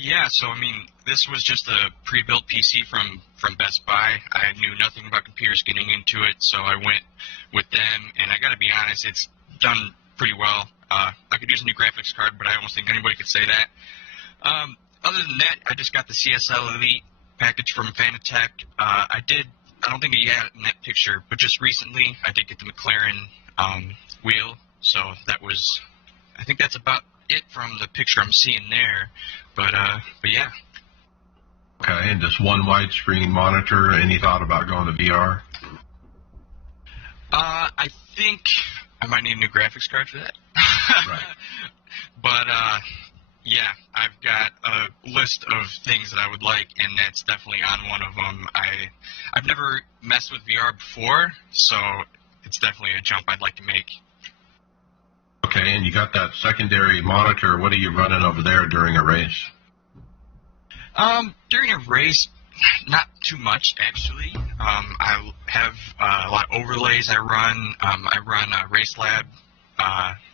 Yeah, so I mean, this was just a pre-built PC from Best Buy. I knew nothing about computers getting into it, so I went with them, and I got to be honest, it's done pretty well. I could use a new graphics card, but I almost think anybody could say that. Other than that, I just got the CSL Elite package from Fanatec. I don't think he had it in that picture, but just recently I did get the McLaren wheel, so I think that's about it from the picture I'm seeing there. But yeah. Okay, and just one widescreen monitor. Any thought about going to VR? I think I might need a new graphics card for that. Right. But yeah, I've got a list of things that I would like, and that's definitely on one of them. I've never messed with VR before, so it's definitely a jump I'd like to make. Okay, and you got that secondary monitor. What are you running over there during a race? During a race, not too much, actually. I have a lot of overlays I run. I run RaceLab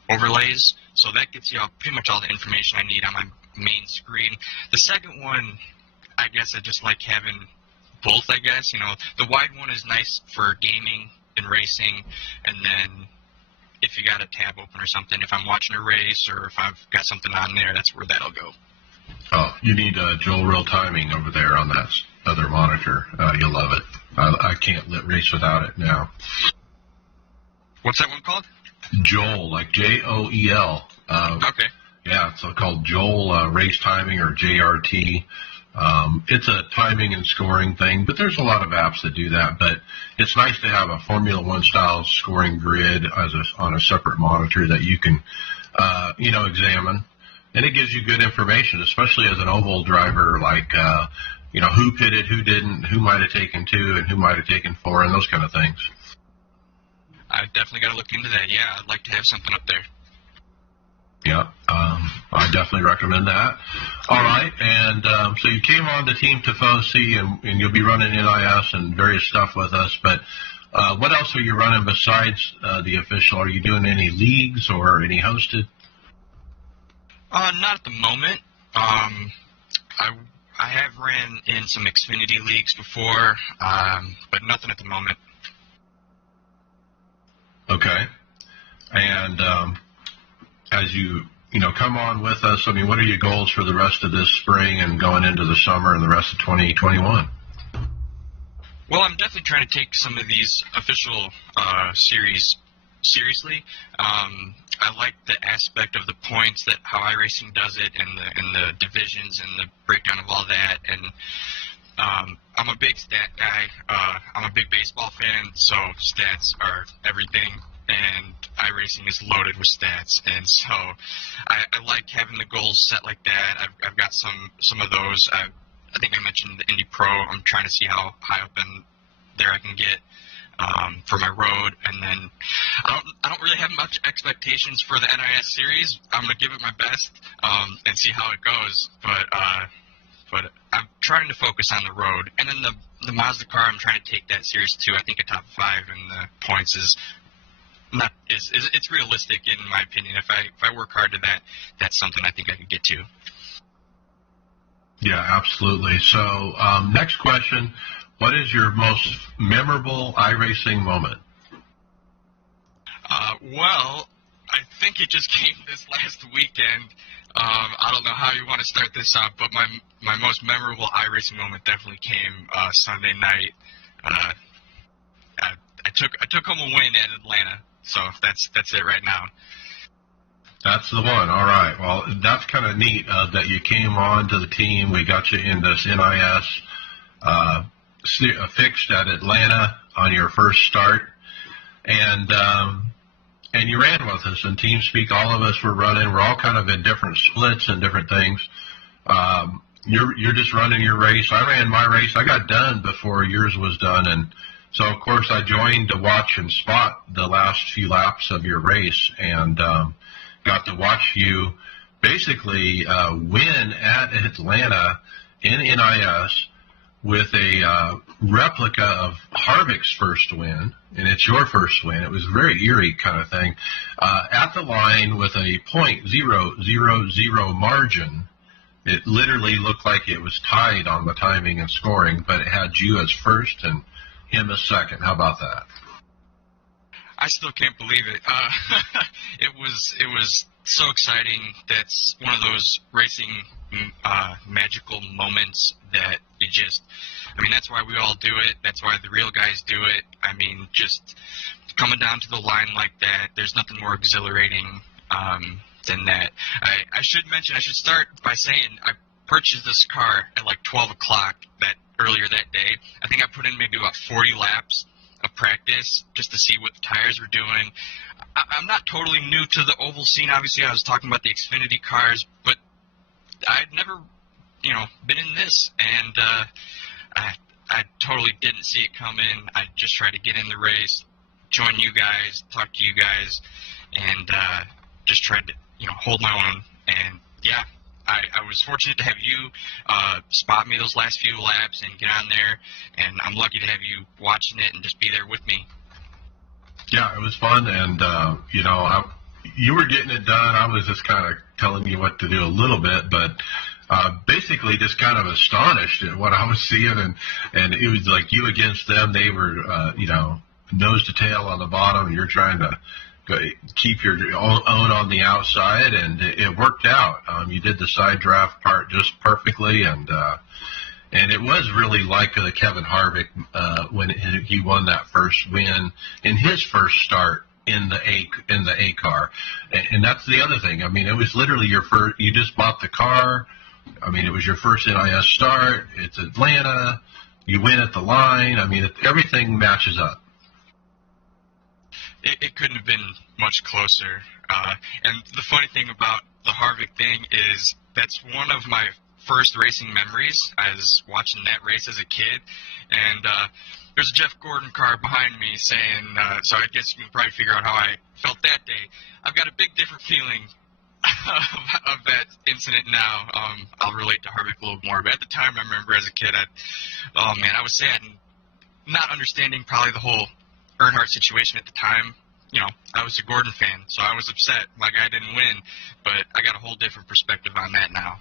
overlays, so that gets you pretty much all the information I need on my main screen. The second one, I guess I just like having both, I guess. The wide one is nice for gaming and racing, and then if you got a tab open or something, if I'm watching a race or if I've got something on there, that's where that'll go. Oh, you need dual real timing over there on that other monitor. You'll love it. I can't race without it now. What's that one called? Joel, like Joel. Okay. Yeah, it's called Joel Race Timing, or JRT. It's a timing and scoring thing, but there's a lot of apps that do that. But it's nice to have a Formula One style scoring grid on a separate monitor that you can, examine, and it gives you good information, especially as an oval driver, like who pitted, who didn't, who might have taken 2, and who might have taken 4, and those kind of things. I definitely got to look into that. Yeah, I'd like to have something up there. Yeah, I definitely recommend that. All right, and so you came on to Team Tifosi, and you'll be running NIS and various stuff with us, but what else are you running besides the official? Are you doing any leagues or any hosted? Not at the moment. I have ran in some Xfinity leagues before, but nothing at the moment. Okay, and as you come on with us, I mean, what are your goals for the rest of this spring and going into the summer and the rest of 2021? Well, I'm definitely trying to take some of these official series seriously. I like the aspect of the points, that how iRacing does it, and the divisions and the breakdown of all that. And I'm a big stat guy. I'm a big baseball fan, so stats are everything. And iRacing is loaded with stats, and so I like having the goals set like that. I've got some of those. I think I mentioned the Indy Pro. I'm trying to see how high up in there I can get for my road, and then I don't really have much expectations for the NIS series. I'm gonna give it my best and see how it goes, but I'm trying to focus on the road. And then the Mazda car, I'm trying to take that series too. I think a top 5 in the points is it's realistic in my opinion. If I work hard to that, that's something I think I could get to. Yeah, absolutely. So next question, what is your most memorable iRacing moment? Well, I think it just came this last weekend. I don't know how you want to start this up, but my most memorable iRacing moment definitely came Sunday night. I took home a win at Atlanta. So that's it right now. That's the one. All right. Well, that's kind of neat that you came on to the team. We got you in this NIS fixed at Atlanta on your first start, and you ran with us. In TeamSpeak, all of us were running. We're all kind of in different splits and different things. You're just running your race. I ran my race. I got done before yours was done, and so, of course, I joined to watch and spot the last few laps of your race, and got to watch you basically win at Atlanta in NIS with a replica of Harvick's first win, and it's your first win. It was a very eerie kind of thing. At the line with a .000 margin It literally looked like it was tied on the timing and scoring, but it had you as first and him as second. How about that? I still can't believe it. It was so exciting. That's one of those racing magical moments that you just, I mean, that's why we all do it. That's why the real guys do it. I mean, just coming down to the line like that, there's nothing more exhilarating than that. I should start by saying I purchased this car at like 12 o'clock earlier that day. I think I put in maybe about 40 laps of practice just to see what the tires were doing. I'm not totally new to the oval scene. Obviously, I was talking about the Xfinity cars, but I'd never, been in this, and I totally didn't see it coming. I just tried to get in the race, join you guys, talk to you guys, and just tried to, hold my own. And yeah, I was fortunate to have you spot me those last few laps and get on there, and I'm lucky to have you watching it and just be there with me. Yeah, it was fun, and you were getting it done. I was just kind of telling you what to do a little bit, but basically just kind of astonished at what I was seeing, and it was like you against them. They were, nose to tail on the bottom. You're trying to keep your own on the outside, and it worked out. You did the side draft part just perfectly, and it was really like Kevin Harvick when he won that first win in his first start in the A car, and that's the other thing. I mean, it was literally your first. You just bought the car. I mean, it was your first NIS start. It's Atlanta. You win at the line. I mean, everything matches up. It couldn't have been much closer. And the funny thing about the Harvick thing is that's one of my first racing memories. I was watching that race as a kid, and there's a Jeff Gordon car behind me saying, so I guess you can probably figure out how I felt that day. I've got a big different feeling of that incident now. I'll relate to Harvick a little more, but at the time I remember as a kid, I was sad and not understanding probably the whole Earnhardt situation at the time. I was a Gordon fan, so I was upset my guy didn't win, but I got a whole different perspective on that now.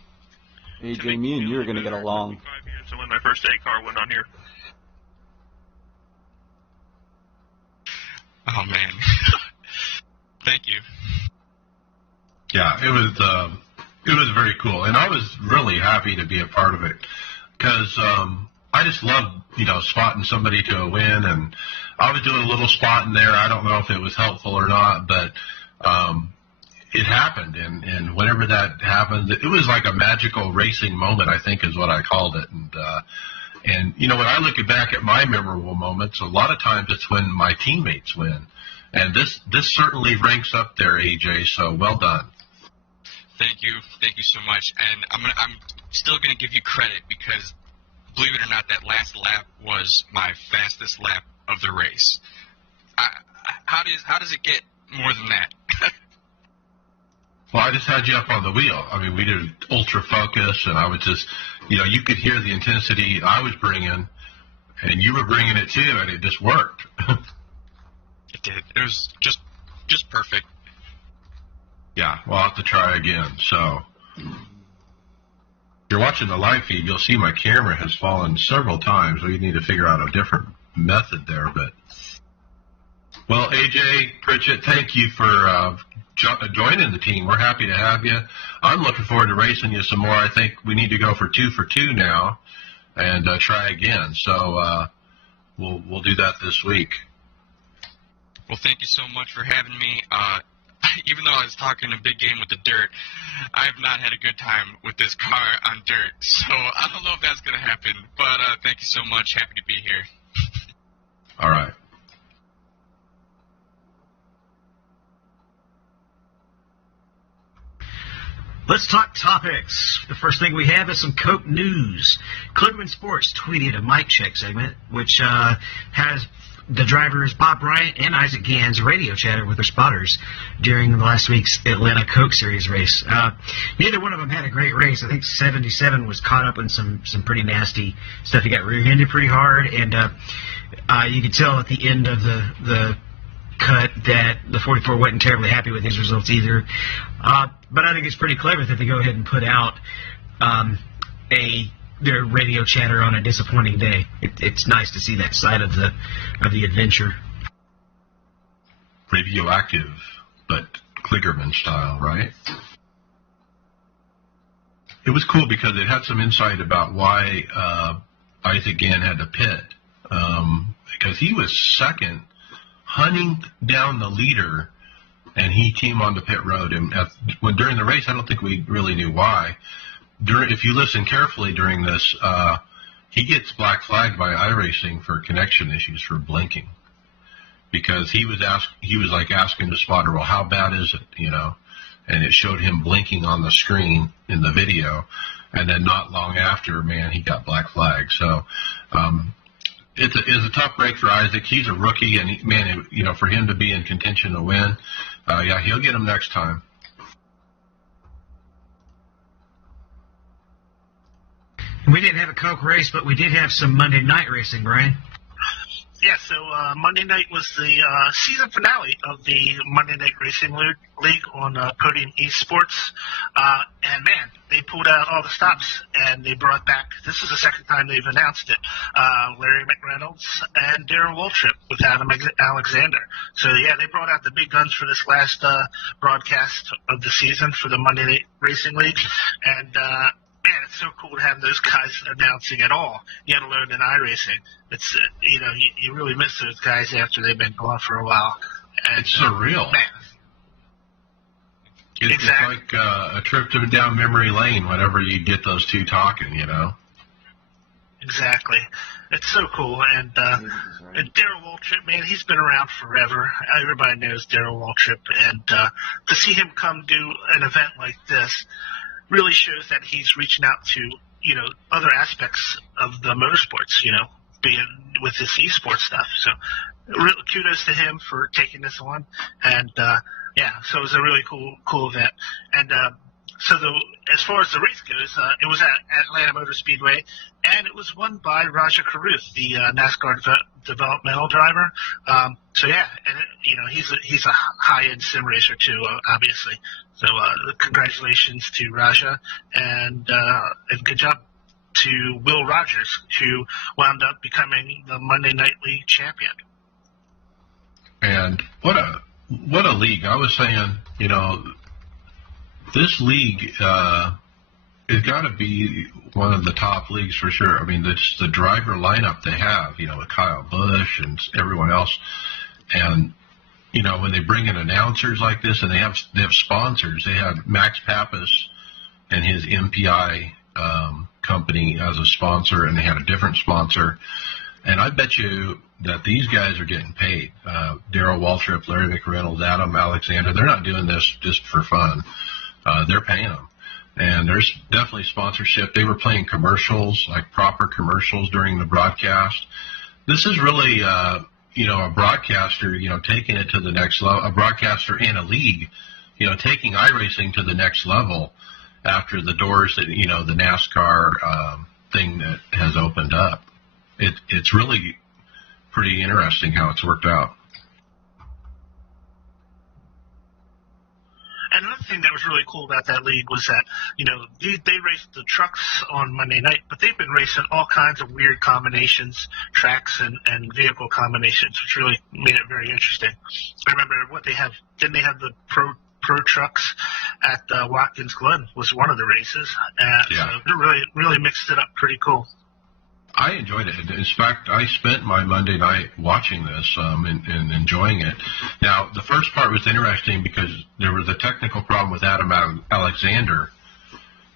AJ, me and you are going to get along. 5 years to when my first A car went on here. Oh man. Thank you. Yeah, it was very cool, and I was really happy to be a part of it because I just love spotting somebody to a win, and I was doing a little spotting there. I don't know if it was helpful or not, but it happened, and whenever that happened, it was like a magical racing moment, I think is what I called it. And when I look back at my memorable moments, a lot of times it's when my teammates win, and this certainly ranks up there, AJ. So well done. Thank you so much, and I'm still gonna give you credit because, believe it or not, that last lap was my fastest lap of the race. How does it get more than that? Well, I just had you up on the wheel. I mean, we did ultra focus, and I was just, you could hear the intensity I was bringing, and you were bringing it too, and it just worked. It did. It was just perfect. Yeah, we'll have to try again. So, if you're watching the live feed, you'll see my camera has fallen several times. We need to figure out a different method there. But, well, AJ, Pritchett, thank you for joining the team. We're happy to have you. I'm looking forward to racing you some more. I think we need to go for 2 for 2 now and try again. So we'll do that this week. Well, thank you so much for having me. Even though I was talking a big game with the dirt, I have not had a good time with this car on dirt. So I don't know if that's going to happen, but thank you so much. Happy to be here. All right. Let's talk topics. The first thing we have is some Coke news. Clipman Sports tweeted a mic check segment, which has the drivers Bob Bryant and Isaac Gans radio chatter with their spotters during last week's Atlanta Coke Series race. Neither one of them had a great race. I think 77 was caught up in some pretty nasty stuff. He got rear-ended pretty hard, and you could tell at the end of the cut that the 44 wasn't terribly happy with his results either. But I think it's pretty clever that they go ahead and put out their radio chatter on a disappointing day. It's nice to see that side of the adventure. Radioactive, but Kligerman style, right? It was cool because it had some insight about why Isaac Gann had to pit, because he was second, hunting down the leader, and he came onto pit road. And during the race, I don't think we really knew why. If you listen carefully during this, he gets black flagged by iRacing for connection issues for blinking, because he was asking the spotter, well, how bad is it, and it showed him blinking on the screen in the video, and then not long after, man, he got black flagged. So it's a tough break for Isaac. He's a rookie, and for him to be in contention to win, he'll get him next time. We didn't have a Coke race, but we did have some Monday night racing, Brian. Yeah, so Monday night was the season finale of the Monday Night Racing League on Podium Esports. And, man, they pulled out all the stops, and they brought back – this is the second time they've announced it – Larry McReynolds and Darren Waltrip with Adam Alexander. So, yeah, they brought out the big guns for this last broadcast of the season for the Monday Night Racing League. And man, it's so cool to have those guys announcing at all, let alone in iRacing. It's, you really miss those guys after they've been gone for a while. And, it's surreal. Man. It's like a trip down memory lane whenever you get those two talking, Exactly. It's so cool. And Darrell Waltrip, man, he's been around forever. Everybody knows Darrell Waltrip. And to see him come do an event like this really shows that he's reaching out to, other aspects of the motorsports, being with this esports stuff. So kudos to him for taking this on. And, so it was a really cool event. And as far as the race goes, it was at Atlanta Motor Speedway, and it was won by Raja Carruth, the NASCAR developmental driver. He's a high-end sim racer too, obviously. So congratulations to Raja, and good job to Will Rogers, who wound up becoming the Monday Night League champion. And what a league! I was saying, this league has got to be one of the top leagues for sure. I mean, the driver lineup they have, with Kyle Busch and everyone else, and when they bring in announcers like this, and they have sponsors. They have Max Pappas and his MPI company as a sponsor, and they had a different sponsor. And I bet you that these guys are getting paid. Darrell Waltrip, Larry McReynolds, Adam Alexander, they're not doing this just for fun. They're paying them. And there's definitely sponsorship. They were playing commercials, like proper commercials during the broadcast. This is really, a broadcaster, taking it to the next level, a broadcaster and a league, taking iRacing to the next level after the doors that, the NASCAR thing that has opened up. It's really pretty interesting how it's worked out. And another thing that was really cool about that league was that, they raced the trucks on Monday night, but they've been racing all kinds of weird combinations, tracks and vehicle combinations, which really made it very interesting. I remember didn't they have the pro trucks at Watkins Glen was one of the races. Yeah. So they really mixed it up pretty cool. I enjoyed it. In fact, I spent my Monday night watching this and enjoying it. Now, the first part was interesting because there was a technical problem with Adam Alexander,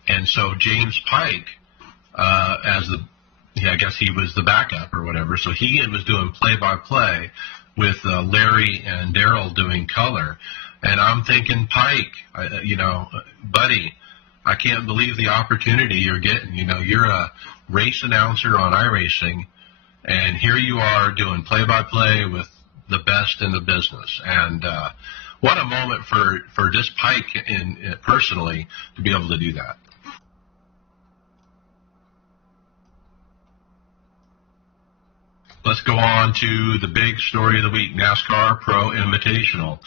and so James Pike, I guess he was the backup or whatever, so he was doing play-by-play with Larry and Darrell doing color. And I'm thinking, Pike, buddy, I can't believe the opportunity you're getting. You're a race announcer on iRacing, and here you are doing play-by-play with the best in the business. And what a moment for just Pike personally to be able to do that. Let's go on to the big story of the week, NASCAR Pro Invitational.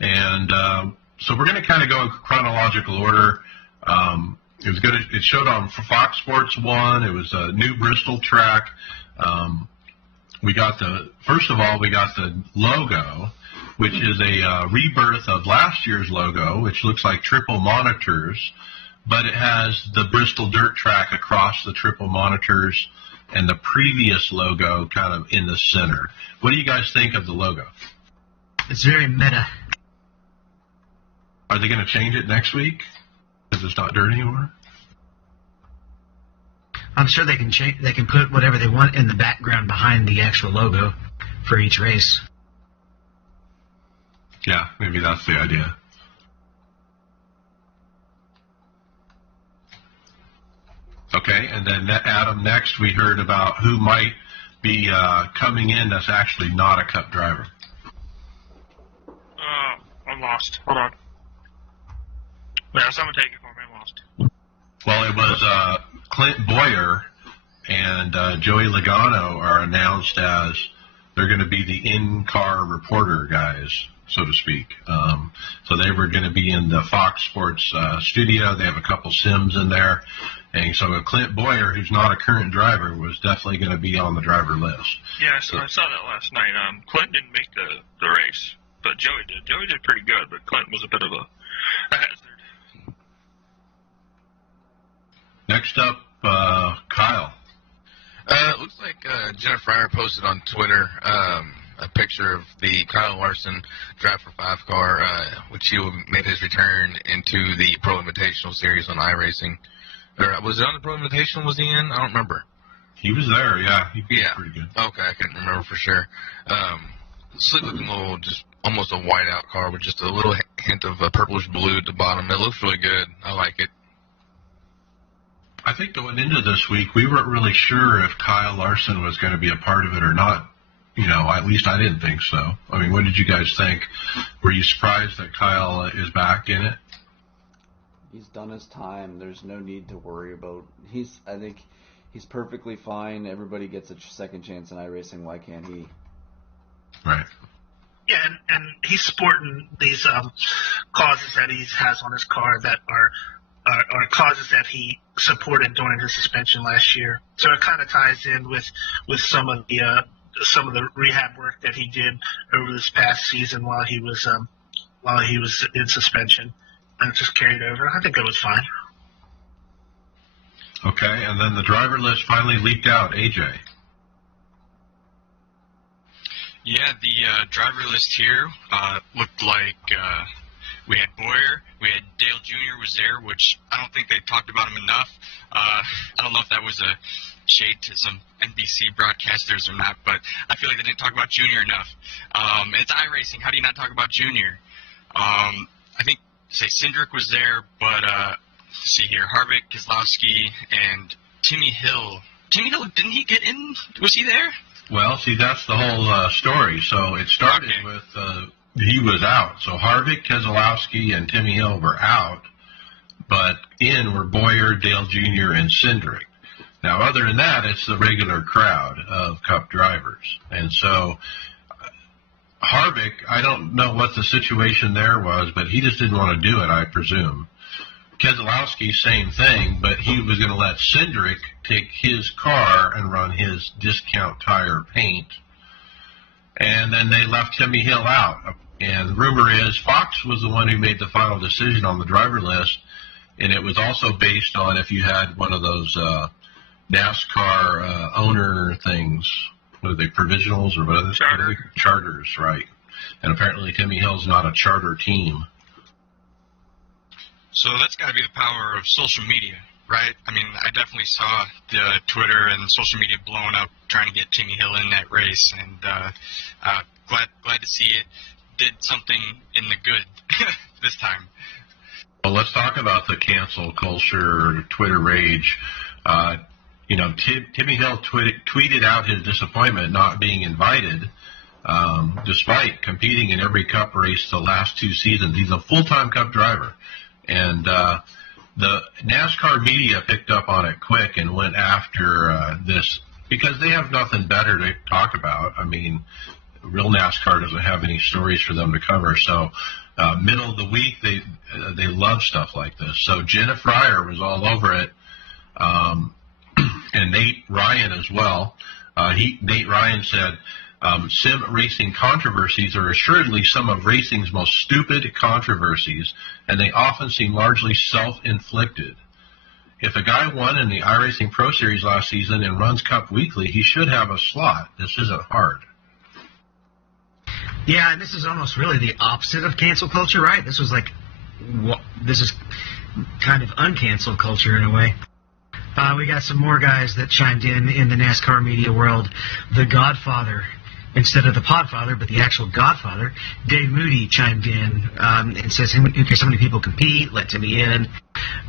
And so we're going to kind of go in chronological order. It was good. It showed on Fox Sports 1. It was a new Bristol track. First of all, we got the logo, which is a rebirth of last year's logo, which looks like triple monitors, but it has the Bristol dirt track across the triple monitors and the previous logo kind of in the center. What do you guys think of the logo? It's very meta. Are they going to change it next week because it's not dirt anymore? I'm sure they can change. They can put whatever they want in the background behind the actual logo for each race. Yeah, maybe that's the idea. Okay, and then Adam, next we heard about who might be coming in that's actually not a Cup driver. I'm lost. Hold on. Yeah, someone take it for me. I'm lost. Well, it was Clint Boyer and Joey Logano are announced as they're going to be the in-car reporter guys, so to speak. So they were going to be in the Fox Sports studio. They have a couple sims in there. And so Clint Boyer, who's not a current driver, was definitely going to be on the driver list. Yeah, so I saw that last night. Clint didn't make the race, but Joey did. Joey did pretty good, but Clint was a bit of a hazard. Next up, Kyle. It looks like Jennifer Fryer posted on Twitter a picture of the Kyle Larson Drive for 5 car, which he made his return into the Pro Invitational Series on iRacing. Or was it on the Pro Invitational? Was he in? I don't remember. He was there, yeah. He was pretty good. Okay, I couldn't remember for sure. Slick looking little, just almost a whiteout car with just a little hint of a purplish blue at the bottom. It looks really good. I like it. I think going into this week, we weren't really sure if Kyle Larson was going to be a part of it or not. You know, at least I didn't think so. I mean, what did you guys think? Were you surprised that Kyle is back in it? He's done his time. There's no need to worry about. I think he's perfectly fine. Everybody gets a second chance in iRacing. Why can't he? Right. Yeah, and he's sporting these causes that he has on his car that are causes that he supported during his suspension last year. So it kind of ties in with some of the rehab work that he did over this past season while he was in suspension, and it just carried over. I think it was fine. Okay, and then the driver list finally leaked out. AJ. Yeah, the driver list here looked like we had Boyer, we had Dale Jr. was there, which I don't think they talked about him enough. I don't know if that was a shade to some NBC broadcasters or not, but I feel like they didn't talk about Jr. enough. It's iRacing. How do you not talk about Jr.? I think, say, Cindric was there, but see here, Harvick, Keselowski, and Timmy Hill. Timmy Hill, didn't he get in? Was he there? Well, see, that's the whole story. So it started with he was out. So Harvick, Keselowski, and Timmy Hill were out, but in were Boyer, Dale Jr., and Cindric. Now, other than that, it's the regular crowd of Cup drivers. And so Harvick, I don't know what the situation there was, but he just didn't want to do it, I presume. Keselowski, same thing, but he was going to let Cindric take his car and run his discount tire paint. And then they left Timmy Hill out. And the rumor is Fox was the one who made the final decision on the driver list, and it was also based on if you had one of those NASCAR owner things. What are they, provisionals or what are they? Charters, right. And apparently Timmy Hill's not a charter team. So that's got to be the power of social media, right? I mean, I definitely saw the Twitter and social media blowing up trying to get Timmy Hill in that race, and glad to see it did something in the good this time. Well, let's talk about the cancel culture, Twitter rage. Timmy Hill tweeted out his disappointment not being invited, despite competing in every Cup race the last 2 seasons. He's a full-time Cup driver. And the NASCAR media picked up on it quick and went after this because they have nothing better to talk about. I mean, real NASCAR doesn't have any stories for them to cover. So middle of the week, they love stuff like this. So Jenna Fryer was all over it, and Nate Ryan as well. Nate Ryan said, sim racing controversies are assuredly some of racing's most stupid controversies, and they often seem largely self-inflicted. If a guy won in the iRacing Pro Series last season and runs Cup Weekly, he should have a slot. This isn't hard. Yeah, and this is almost really the opposite of cancel culture, right? This was this is kind of uncanceled culture in a way. We got some more guys that chimed in the NASCAR media world. The Godfather, instead of the Podfather, but the actual Godfather, Dave Moody chimed in and says, who cares how many people compete? Let Timmy in.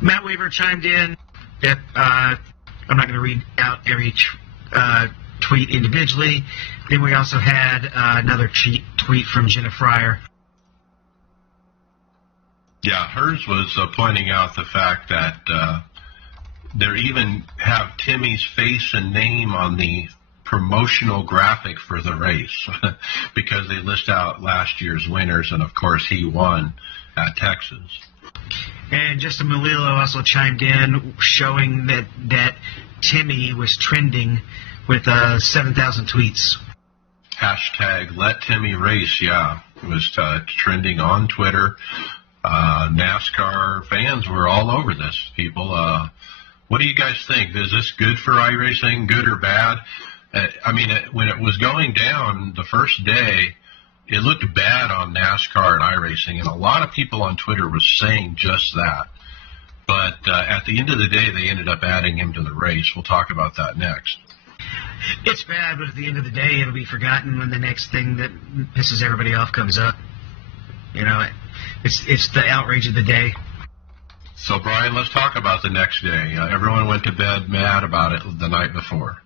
Matt Weaver chimed in. Yep, I'm not going to read out every tweet individually. Then we also had another tweet from Jenna Fryer. Yeah, hers was pointing out the fact that they even have Timmy's face and name on the promotional graphic for the race because they list out last year's winners, and of course he won at Texas. And Justin Malillo also chimed in, showing that Timmy was trending with 7,000 tweets. Hashtag Let Timmy Race, yeah, it was trending on Twitter. NASCAR fans were all over this, people. What do you guys think? Is this good for iRacing, good or bad? When it was going down the first day, it looked bad on NASCAR and iRacing, and a lot of people on Twitter were saying just that. But at the end of the day, they ended up adding him to the race. We'll talk about that next. It's bad, but at the end of the day, it'll be forgotten when the next thing that pisses everybody off comes up. You know, it's the outrage of the day. So, Brian, let's talk about the next day. Everyone went to bed mad about it the night before.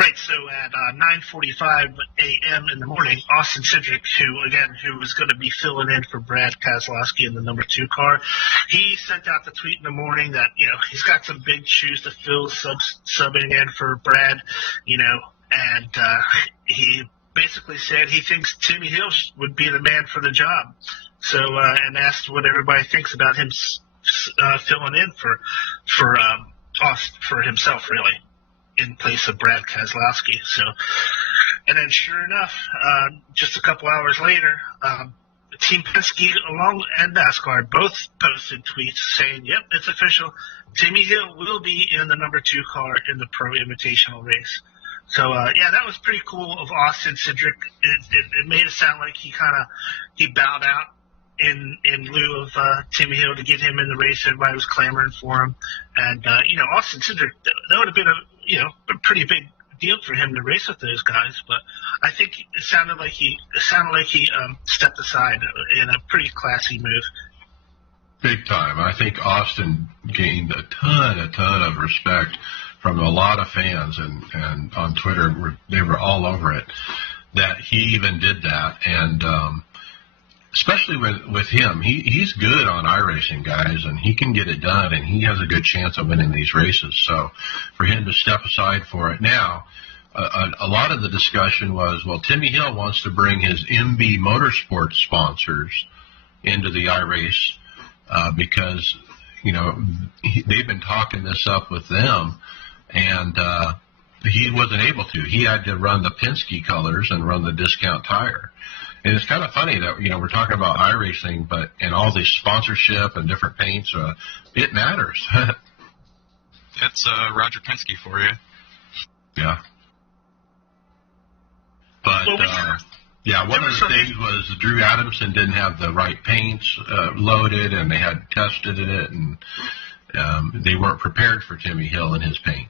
Right, so at 9:45 a.m. in the morning, Austin Cindric, who was going to be filling in for Brad Keselowski in the number 2 car, he sent out the tweet in the morning that, he's got some big shoes to fill subbing in for Brad, and he basically said he thinks Timmy Hill would be the man for the job. So, and asked what everybody thinks about him filling in for himself, really, in place of Brad Keselowski. So, and then sure enough, just a couple hours later, Team Penske and NASCAR both posted tweets saying, "Yep, it's official. Timmy Hill will be in the number 2 car in the Pro Invitational race." So, that was pretty cool of Austin Cindric. It made it sound like he bowed out in lieu of Timmy Hill to get him in the race. Everybody was clamoring for him, and Austin Cindric, that would have been a pretty big deal for him to race with those guys. But I think it sounded like he stepped aside in a pretty classy move. Big time. I think Austin gained a ton of respect from a lot of fans, and on Twitter they were all over it that he even did that. And especially with him, he's good on iRacing, guys, and he can get it done, and he has a good chance of winning these races. So for him to step aside for it now, a lot of the discussion was, well, Timmy Hill wants to bring his MB Motorsports sponsors into the iRace because, they've been talking this up with them, and he wasn't able to. He had to run the Penske colors and run the discount tire. And it's kind of funny that, we're talking about iRacing, and all this sponsorship and different paints, it matters. That's Roger Penske for you. Yeah. But, one of the things was Drew Adamson didn't have the right paints loaded, and they had tested it, and they weren't prepared for Timmy Hill and his paint.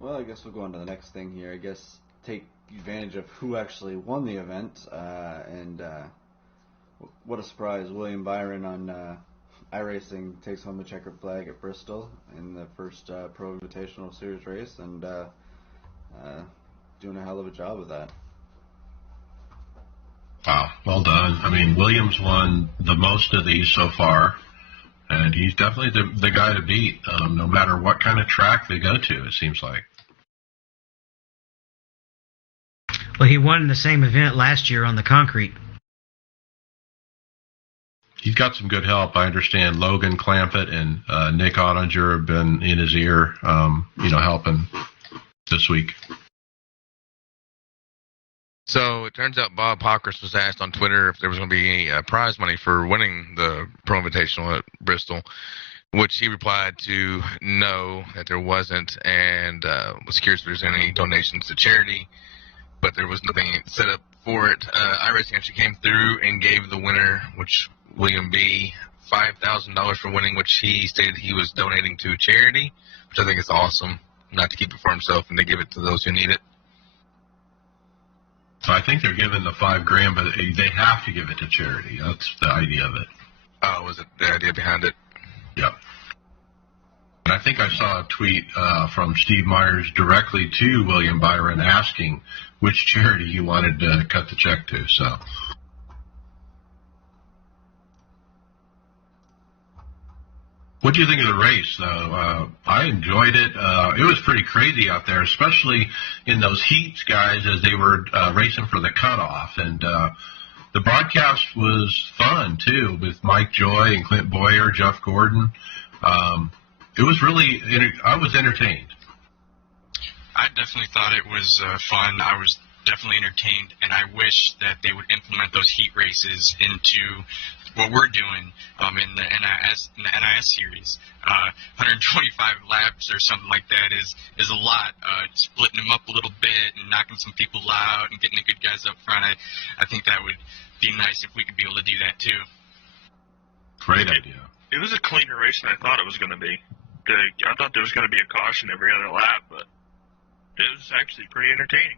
Well, I guess we'll go on to the next thing here. I guess take advantage of who actually won the event, and what a surprise. William Byron on iRacing takes home the checkered flag at Bristol in the first Pro Invitational Series race, and doing a hell of a job of that. Wow, well done. Williams won the most of these so far, And he's definitely the guy to beat, no matter what kind of track they go to, it seems like. Well, he won the same event last year on the concrete. He's got some good help. I understand Logan Clampett and Nick Ottinger have been in his ear, helping this week. So it turns out Bob Pockris was asked on Twitter if there was going to be any prize money for winning the Pro Invitational at Bristol, which he replied to no, that there wasn't, and was curious if there's any donations to charity, but there was nothing set up for it. iRacing actually came through and gave the winner, which William B., $5,000 for winning, which he stated he was donating to charity, which I think is awesome, not to keep it for himself and to give it to those who need it. So I think they're giving the $5,000, but they have to give it to charity. That's the idea of it. Oh, was it the idea behind it? Yep. And I think I saw a tweet from Steve Myers directly to William Byron asking which charity he wanted to cut the check to. So. What do you think of the race, though? I enjoyed it. It was pretty crazy out there, especially in those heats, guys, as they were racing for the cutoff. And the broadcast was fun, too, with Mike Joy and Clint Boyer, Jeff Gordon. It was really I was entertained. I definitely thought it was fun. I was definitely entertained, and I wish that they would implement those heat races into what we're doing in the NIS series. 125 laps or something like that is a lot. Splitting them up a little bit and knocking some people out and getting the good guys up front. I think that would be nice if we could be able to do that too. Great idea. It was a cleaner race than I thought it was going to be. I thought there was going to be a caution every other lap, but it was actually pretty entertaining.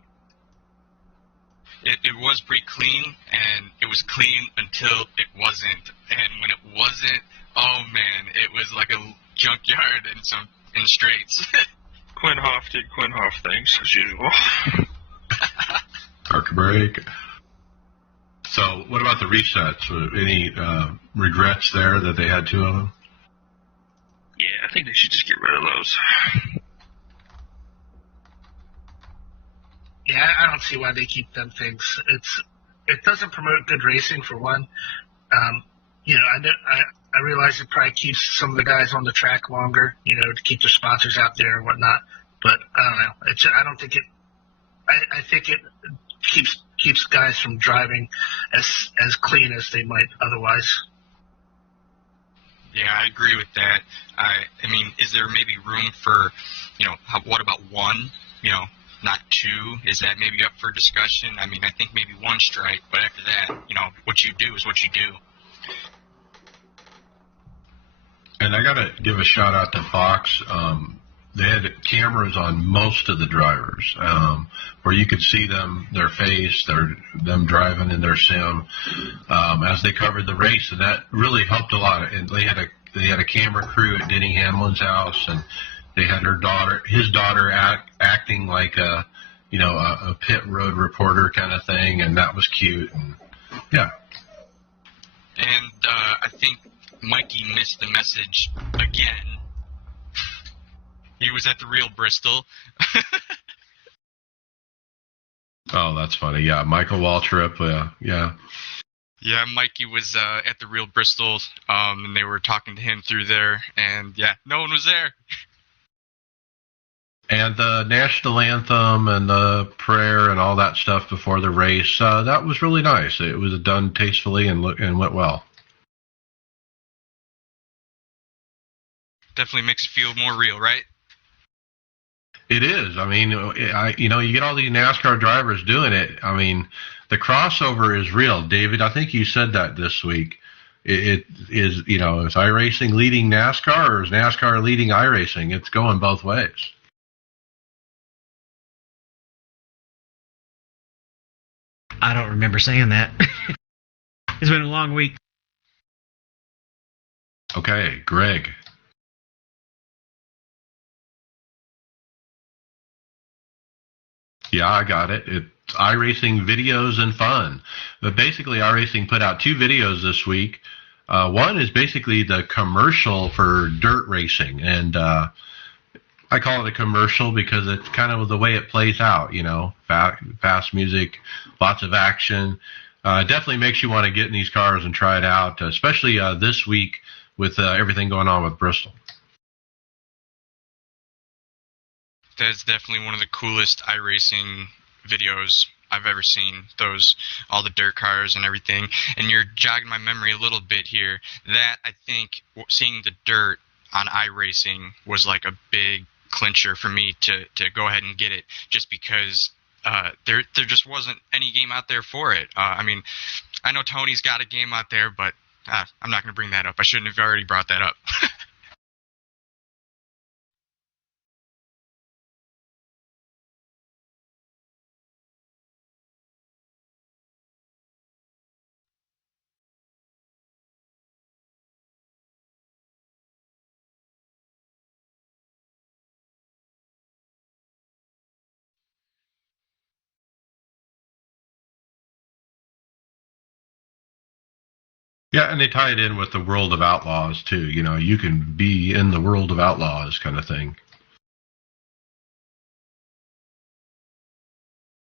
It was pretty clean, and it was clean until it wasn't. And when it wasn't, oh man, it was like a junkyard in straights. Quinn Hoff did Quinn Hoff things as usual. Park break. So, what about the resets? Any regrets there that they had two of them? Yeah, I think they should just get rid of those. Yeah, I don't see why they keep them things. It doesn't promote good racing for one. I realize it probably keeps some of the guys on the track longer, to keep their sponsors out there and whatnot. But I don't know. I don't think it. I think it keeps guys from driving as clean as they might otherwise. Yeah, I agree with that. I mean, is there maybe room for, what about one? Not two? Is that maybe up for discussion? I mean, I think maybe one strike, but after that, what you do is what you do. And I got to give a shout out to Fox. They had cameras on most of the drivers where you could see their face, them driving in their sim as they covered the race, and that really helped a lot. And they had a camera crew at Denny Hamlin's house, and they had his daughter acting like a pit road reporter kind of thing, and that was cute. And yeah. And I think Mikey missed the message again. He was at the real Bristol. Oh, that's funny. Yeah, Michael Waltrip. Yeah. Yeah, Mikey was at the real Bristol, and they were talking to him through there, and yeah, no one was there. And the national anthem and the prayer and all that stuff before the race, that was really nice. It was done tastefully and went well. Definitely makes it feel more real, right? It is. I mean, you get all these NASCAR drivers doing it. I mean, the crossover is real. David, I think you said that this week. It is, is iRacing leading NASCAR or is NASCAR leading iRacing? It's going both ways. I don't remember saying that. It's been a long week. Okay, Greg. Yeah, I got it. It's iRacing videos and fun. But basically, iRacing put out 2 videos this week. One is basically the commercial for dirt racing, and I call it a commercial because it's kind of the way it plays out. Fast music, lots of action. Definitely makes you want to get in these cars and try it out, especially this week with everything going on with Bristol. That's definitely one of the coolest iRacing videos I've ever seen. All the dirt cars and everything. And you're jogging my memory a little bit here. That, I think, seeing the dirt on iRacing was like a big clincher for me to go ahead and get it, just because there just wasn't any game out there for it. I mean, I know Tony's got a game out there, but I'm not going to bring that up. I shouldn't have already brought that up. Yeah, and they tie it in with the World of Outlaws too. You can be in the World of Outlaws kind of thing.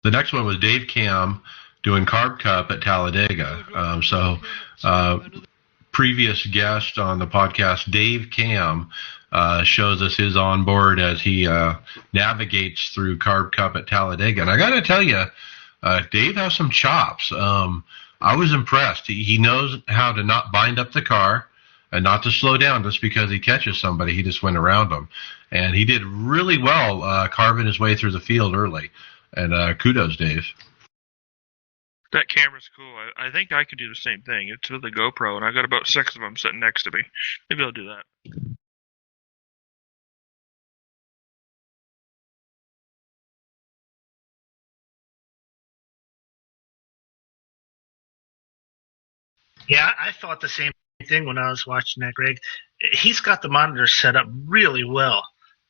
The next one was Dave Cam doing Carb Cup at Talladega. Previous guest on the podcast, Dave Cam, shows us his onboard as he navigates through Carb Cup at Talladega. And I got to tell you, Dave has some chops. I was impressed. He knows how to not bind up the car and not to slow down just because he catches somebody. He just went around them. And he did really well carving his way through the field early. And kudos, Dave. That camera's cool. I think I could do the same thing. It's with a GoPro, and I got about 6 of them sitting next to me. Maybe I'll do that. Yeah, I thought the same thing when I was watching that, Greg. He's got the monitor set up really well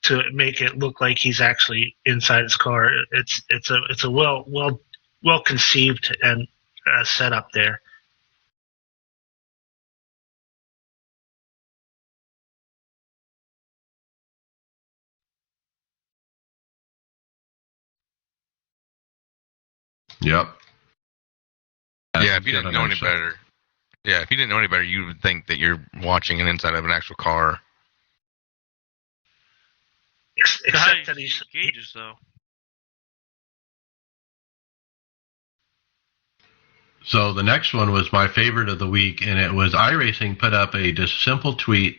to make it look like he's actually inside his car. It's a well conceived and set up there. Yep. Yeah, if you didn't know any better. Yeah, if you didn't know any better, you would think that you're watching an inside of an actual car. Except that he's gauges, though. So the next one was my favorite of the week, and it was iRacing put up a just simple tweet,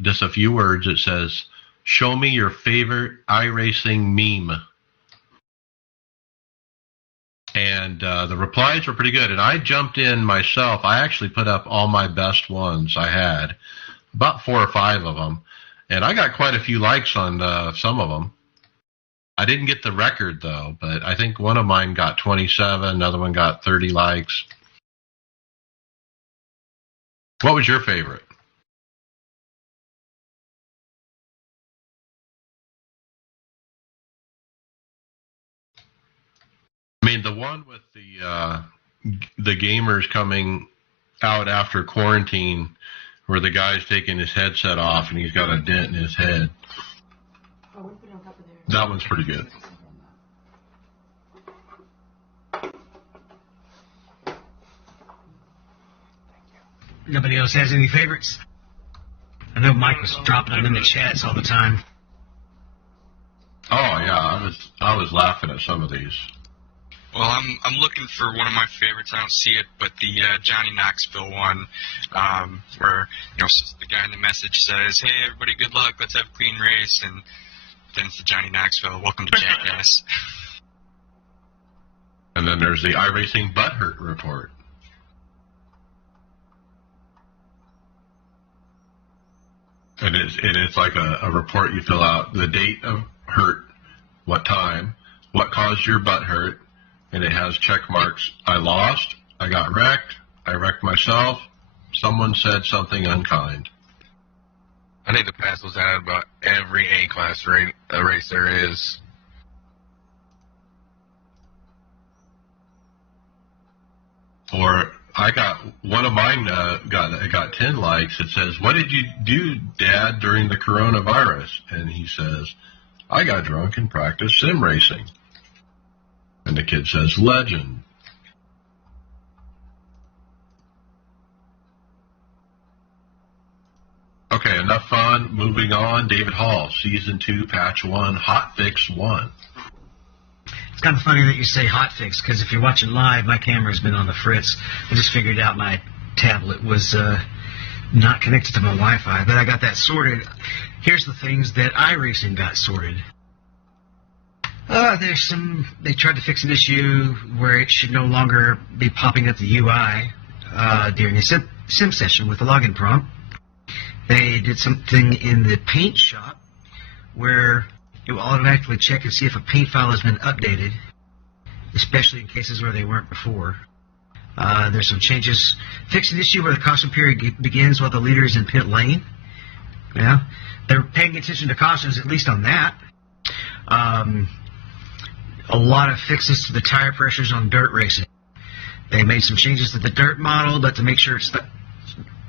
just a few words. It says, "Show me your favorite iRacing meme." And the replies were pretty good. And I jumped in myself. I actually put up all my best ones I had, about 4 or 5 of them. And I got quite a few likes on some of them. I didn't get the record, though, but I think one of mine got 27, another one got 30 likes. What was your favorite? I mean, the one with the gamers coming out after quarantine, where the guy's taking his headset off and he's got a dent in his head. That one's pretty good. Nobody else has any favorites? I know Mike was dropping them in the chats all the time. Oh yeah, I was laughing at some of these. Well, I'm looking for one of my favorites. I don't see it, but the Johnny Knoxville one, where the guy in the message says, "Hey everybody, good luck. Let's have a clean race," and then it's the Johnny Knoxville. Welcome to Jackass. And then there's the iRacing Butthurt report. And it's like a report you fill out: the date of hurt, what time, what caused your butt hurt, and it has check marks. I lost, I got wrecked, I wrecked myself, someone said something unkind. I need to pass those out about every A-class race there is. Or I got one of mine got 10 likes. It says, "What did you do, Dad, during the coronavirus?" And he says, "I got drunk and practiced sim racing." And the kid says, "Legend." Okay, enough fun. Moving on. David Hall, Season 2, Patch 1, Hotfix 1. It's kind of funny that you say hotfix, because if you're watching live, my camera's been on the fritz. I just figured out my tablet was not connected to my Wi-Fi, but I got that sorted. Here's the things that iRacing got sorted. They tried to fix an issue where it should no longer be popping up the UI during a sim session with the login prompt. They did something in the paint shop where it will automatically check and see if a paint file has been updated, especially in cases where they weren't before. There's some changes. Fix an issue where the caution period begins while the leader is in pit lane. Yeah, they're paying attention to cautions, at least on that. A lot of fixes to the tire pressures on dirt racing. They made some changes to the dirt model, but to make sure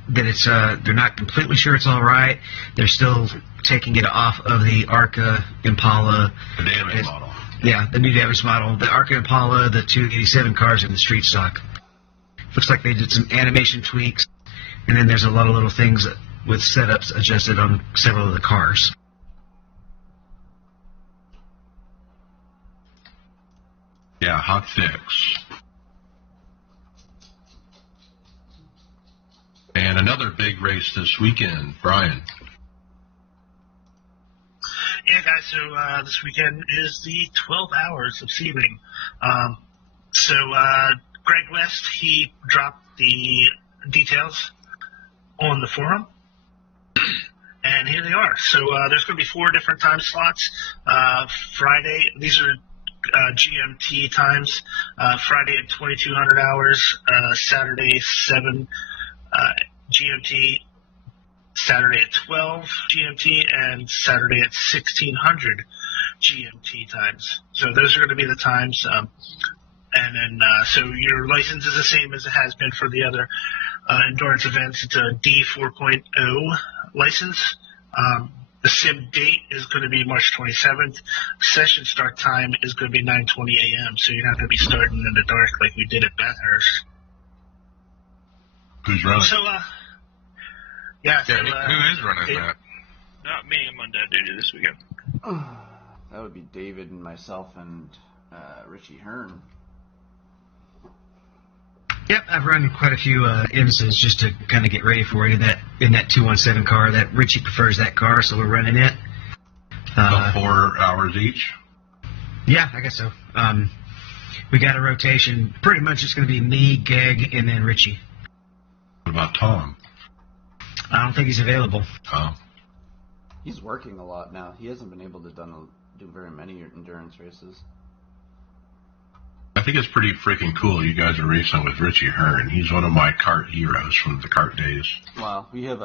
they're not completely sure it's all right, they're still taking it off of the Arca Impala. The damage model. Yeah, the new damage model. The Arca Impala, the 287 cars in the street stock. Looks like they did some animation tweaks, and then there's a lot of little things with setups adjusted on several of the cars. Yeah, hot fix. And another big race this weekend, Brian. Yeah, guys, so this weekend is the 12 Hours of Sebring. Greg West, he dropped the details on the forum, and here they are. So there's going to be 4 different time slots. Friday, these are GMT times. Friday at 2200 hours, Saturday 7 GMT, Saturday at 12 GMT, and Saturday at 1600 GMT times. So those are going to be the times. And then, so your license is the same as it has been for the other endurance events. It's a D 4.0 license. The sim date is going to be March 27th. Session start time is going to be 9:20 a.m. So you're not going to be starting in the dark like we did at Bathurst. Who's running? So, yeah. So, who is running that? Not me. I'm on dad duty this weekend. That would be David and myself and Richie Hearn. Yep, I've run quite a few IMSAs just to kind of get ready for it in that 217 car. That Richie prefers that car, so we're running it. About 4 hours each? Yeah, I guess so. We got a rotation. Pretty much it's going to be me, Geg, and then Richie. What about Tom? I don't think he's available. Oh. He's working a lot now. He hasn't been able to do very many endurance races. I think it's pretty freaking cool you guys are racing with Richie Hearn. He's one of my kart heroes from the kart days. Well, we have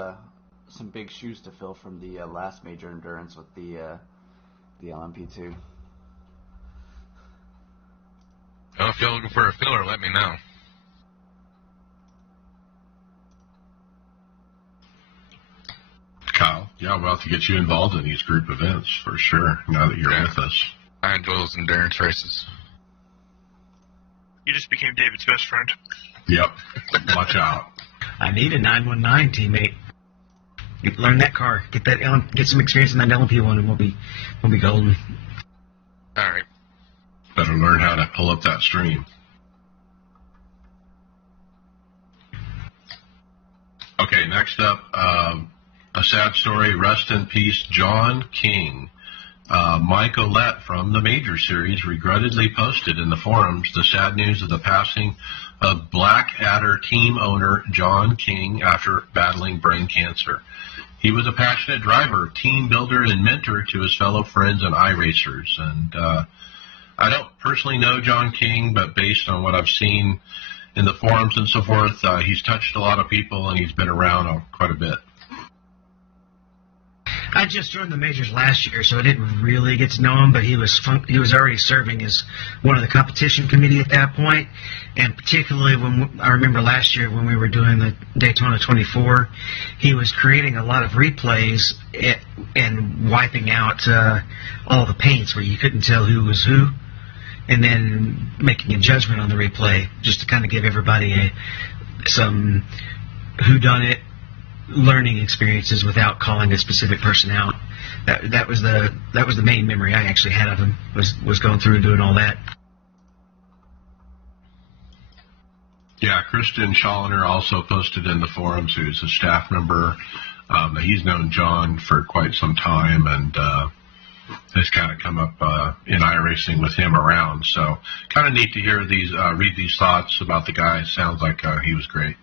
some big shoes to fill from the last major endurance with the LMP2. Well, if you're looking for a filler, let me know. Kyle, yeah, we'll have to get you involved in these group events for sure, now that you're with us. I enjoy those endurance races. You just became David's best friend. Yep. Watch out. I need a 919 teammate. Learn that car. Get some experience in that LMP one, and we'll be golden. All right. Better learn how to pull up that stream. Okay, next up, a sad story. Rest in peace, John King. Mike Olette from the Major Series regrettably posted in the forums the sad news of the passing of Blackadder team owner John King after battling brain cancer. He was a passionate driver, team builder, and mentor to his fellow friends and iRacers. And I don't personally know John King, but based on what I've seen in the forums and so forth, he's touched a lot of people and he's been around quite a bit. I just joined the majors last year, so I didn't really get to know him. But he was already serving as one of the competition committee at that point, and particularly when I remember last year when we were doing the Daytona 24, he was creating a lot of replays and wiping out all the paints where you couldn't tell who was who, and then making a judgment on the replay just to kind of give everybody some whodunit learning experiences without calling a specific person out. That was the main memory I actually had of him, was going through and doing all that. Yeah, Christian Schallner also posted in the forums, who's a staff member. He's known John for quite some time, and has kind of come up in iRacing with him around. So kind of neat to hear these, read these thoughts about the guy. Sounds like he was great.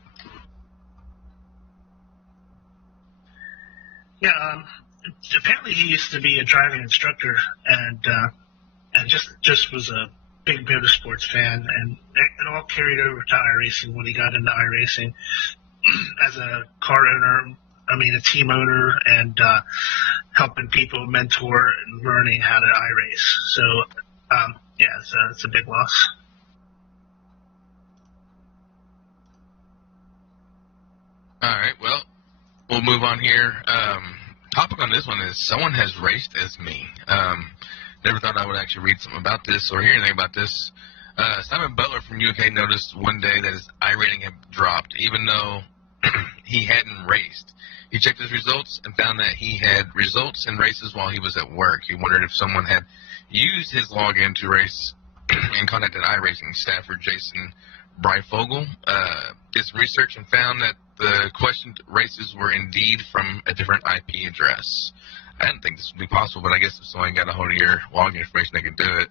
Yeah, apparently he used to be a driving instructor, and just was a big motorsports fan, and it all carried over to iRacing when he got into iRacing as a car owner. I mean, a team owner, and helping people mentor and learning how to iRace. So, yeah, it's a big loss. All right, well, we'll move on here. Topic on this one is someone has raced as me. Never thought I would actually read something about this or hear anything about this. Simon Butler from UK noticed one day that his iRating had dropped, even though he hadn't raced. He checked his results and found that he had results in races while he was at work. He wondered if someone had used his login to race and contacted iRacing staffer Jason Breifogel. Did some research and found that the questioned races were indeed from a different IP address. I didn't think this would be possible, but I guess if someone got a hold of your login information, they could do it.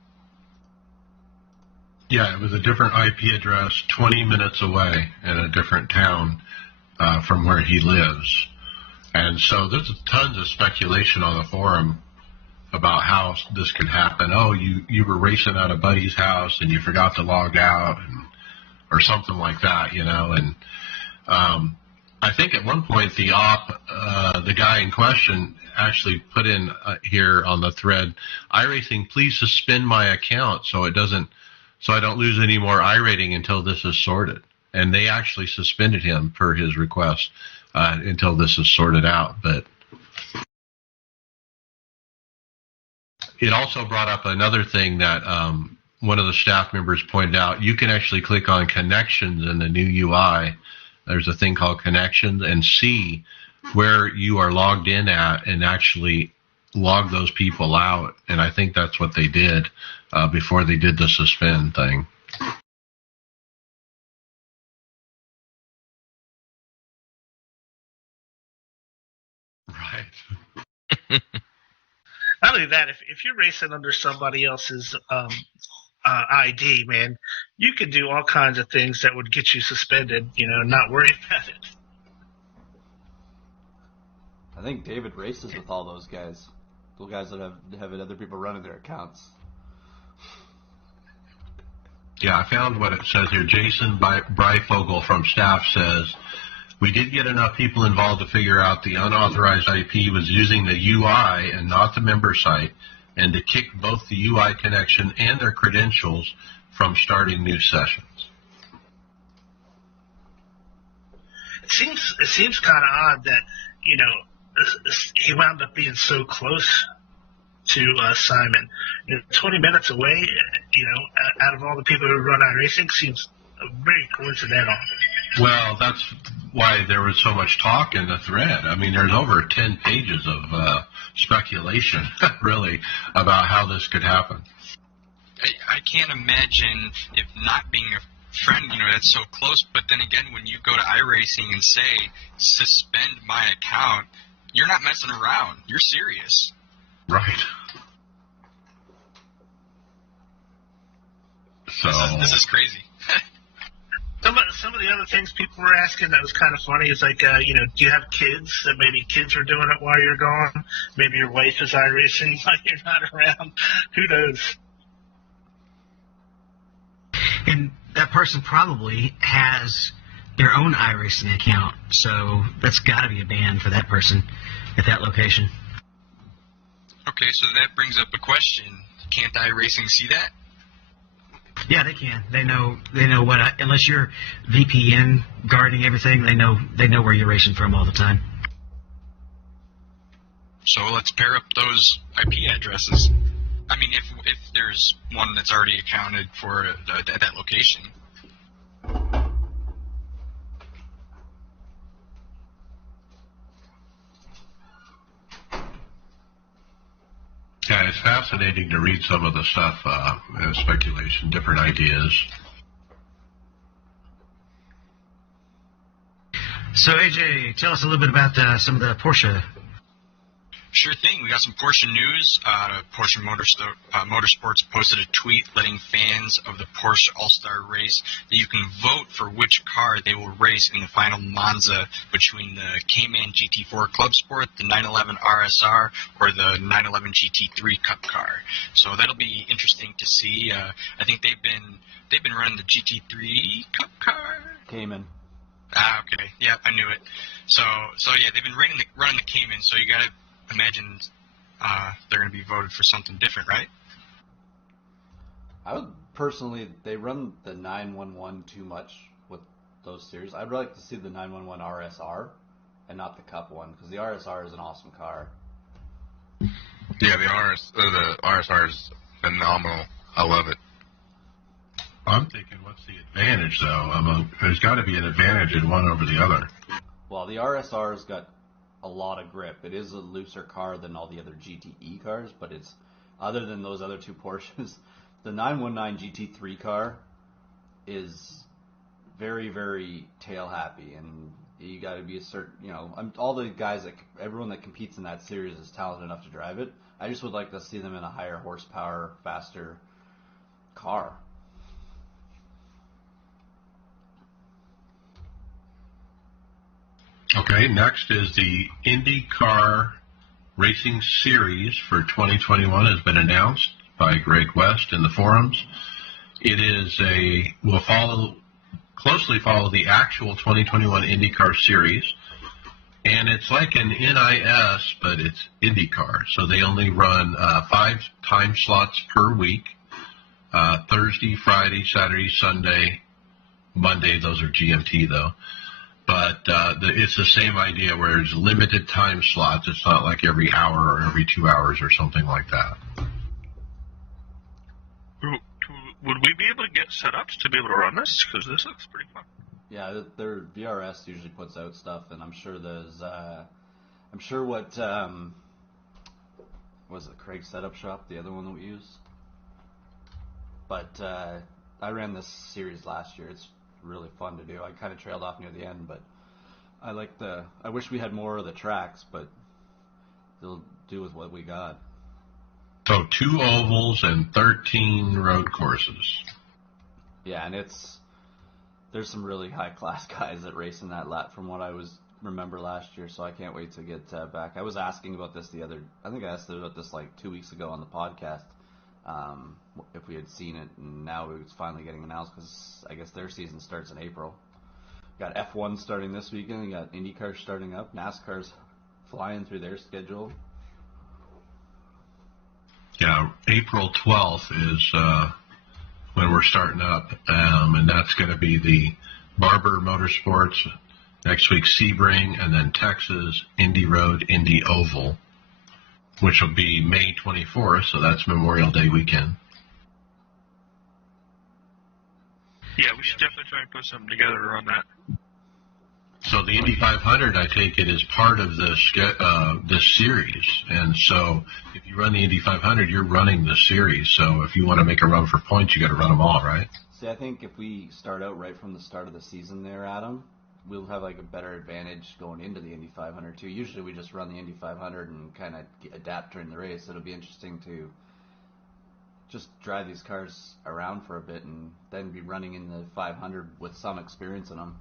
Yeah, it was a different IP address 20 minutes away in a different town from where he lives. And so there's tons of speculation on the forum about how this could happen. Oh, you were racing at a buddy's house and you forgot to log out, or something like that, you know. And I think at one point the guy in question actually put in here on the thread, iRacing, please suspend my account so I don't lose any more iRating until this is sorted. And they actually suspended him per his request until this is sorted out. But it also brought up another thing that one of the staff members pointed out. You can actually click on connections in the new UI. There's a thing called connections, and see where you are logged in at and actually log those people out. And I think that's what they did before they did the suspend thing. Right. Not only that, if you're racing under somebody else's ID, man, you could do all kinds of things that would get you suspended, you know, not worry about it. I think David races with all those guys. The guys that have other people running their accounts. Yeah, I found what it says here. Jason Breifogel from staff says, we did get enough people involved to figure out the unauthorized IP was using the UI and not the member site, and to kick both the UI connection and their credentials from starting new sessions. It seems kind of odd that, you know, he wound up being so close to Simon. You know, 20 minutes away, you know, out of all the people who run iRacing, seems very coincidental. Well, that's why there was so much talk in the thread. I mean, there's over 10 pages of speculation, really, about how this could happen. I can't imagine if not being a friend, you know, that's so close. But then again, when you go to iRacing and say, suspend my account, you're not messing around. You're serious. Right. So This is crazy. Some of the other things people were asking that was kind of funny is like, you know, do you have kids? That maybe kids are doing it while you're gone. Maybe your wife is iRacing while you're not around. Who knows? And that person probably has their own iRacing account, so that's got to be a ban for that person at that location. Okay, so that brings up a question. Can't iRacing see that? Yeah, they can. They know what. Unless you're VPN guarding everything, they know where you're racing from all the time. So let's pair up those IP addresses. I mean, if there's one that's already accounted for at that location. Yeah, it's fascinating to read some of the stuff, speculation, different ideas. So, AJ, tell us a little bit about some of the Porsche. Sure thing. We got some Porsche news. Porsche Motorsports posted a tweet letting fans of the Porsche All-Star race that you can vote for which car they will race in the final Monza between the Cayman GT4 Club Sport, the 911 RSR, or the 911 GT3 Cup car. So that'll be interesting to see. I think they've been running the GT3 Cup car. Cayman. Ah, okay. Yeah, I knew it. So yeah, they've been running the Cayman. So you got to imagine they're going to be voted for something different, right? I would personally, they run the 911 too much with those series. I'd like to see the 911 RSR and not the Cup one, because the RSR is an awesome car. Yeah, the RSR is phenomenal. I love it. I'm thinking, what's the advantage, though? There's got to be an advantage in one over the other. Well, the RSR's got a lot of grip. It is a looser car than all the other GTE cars, but it's, other than those other two Porsches, the 919 GT3 car is very, very tail happy, and you got to be a certain, all the guys everyone that competes in that series is talented enough to drive it. I just would like to see them in a higher horsepower, faster car. Okay, next is the IndyCar Racing Series for 2021 has been announced by Greg West in the forums. It is will closely follow the actual 2021 IndyCar Series, and it's like an NIS, but it's IndyCar. So they only run 5 time slots per week, Thursday, Friday, Saturday, Sunday, Monday. Those are GMT, though. But it's the same idea where there's limited time slots. It's not like every hour or every 2 hours or something like that. Would we be able to get setups to be able to run this? Because this looks pretty fun. Yeah, their VRS usually puts out stuff, and I'm sure there's, what was it, Craig's Setup Shop, the other one that we use? But I ran this series last year. It's really fun to do. I kind of trailed off near the end, but I wish we had more of the tracks, but they'll do with what we got. So 2 ovals and 13 road courses. Yeah, and there's some really high class guys that race in that lap from what I remember last year, so I can't wait to get back. I was asking about this I think I asked about this like 2 weeks ago on the podcast, if we had seen it, and now it's finally getting announced because I guess their season starts in April. Got F1 starting this weekend, you got IndyCar starting up, NASCAR's flying through their schedule. Yeah, April 12th is when we're starting up, and that's going to be the Barber Motorsports, next week Sebring, and then Texas, Indy Road, Indy Oval, which will be May 24th, so that's Memorial Day weekend. Yeah, we should definitely try and put something together on that. So the Indy 500, I take it, is part of this series, and so if you run the Indy 500, you're running the series. So if you want to make a run for points, you got to run them all, right? See, I think if we start out right from the start of the season there, Adam, we'll have like a better advantage going into the Indy 500 too. Usually we just run the Indy 500 and kind of adapt during the race. It'll be interesting to just drive these cars around for a bit and then be running in the 500 with some experience in them.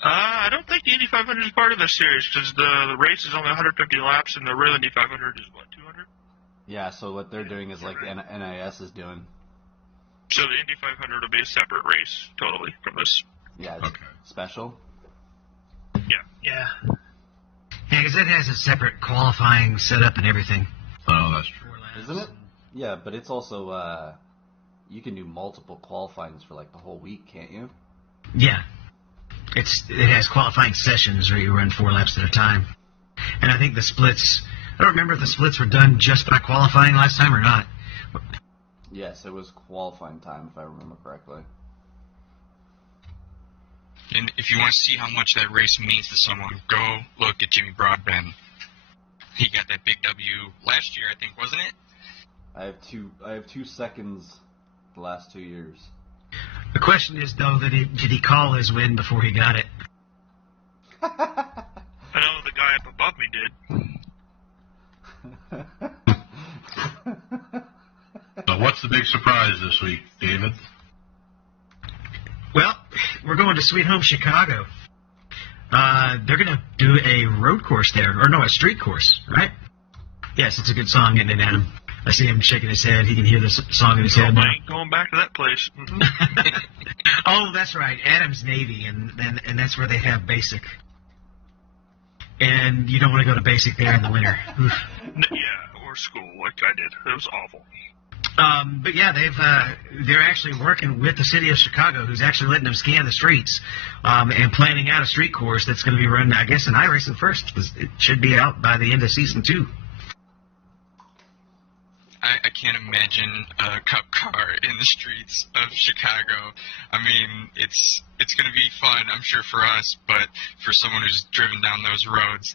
I don't think the Indy 500 is part of this series because the race is only 150 laps and the real Indy 500 is what, 200? Yeah, so what they're doing is like the NIS is doing. So the Indy 500 will be a separate race totally from this. Yeah, it's Okay. special. Yeah. Yeah. Yeah, because it has a separate qualifying setup and everything. Oh, that's true. Isn't it? Yeah, but it's also you can do multiple qualifyings for like the whole week, can't you? Yeah. It has qualifying sessions where you run 4 laps at a time. And I think the splits, I don't remember if the splits were done just by qualifying last time or not. Yes, it was qualifying time, if I remember correctly. And if you want to see how much that race means to someone, go look at Jimmy Broadbent. He got that big W last year, I think, wasn't it? I have 2 seconds the last 2 years. The question is, though, did he call his win before he got it? I know the guy up above me did. So what's the big surprise this week, David? Well, we're going to Sweet Home Chicago. They're going to do a road course there, or no, a street course, right? Yes, it's a good song, isn't it, Adam? I see him shaking his head. He can hear the song in his head now. I ain't going back to that place. Oh, that's right. Adam's Navy, and that's where they have basic. And you don't want to go to basic there in the winter. Yeah, or school, like I did. It was awful. But yeah, they're actually working with the city of Chicago, who's actually letting them scan the streets, and planning out a street course that's going to be run, I guess, in iRacing first. It should be out by the end of season 2. I can't imagine a cup car in the streets of Chicago. I mean, it's going to be fun, I'm sure, for us, but for someone who's driven down those roads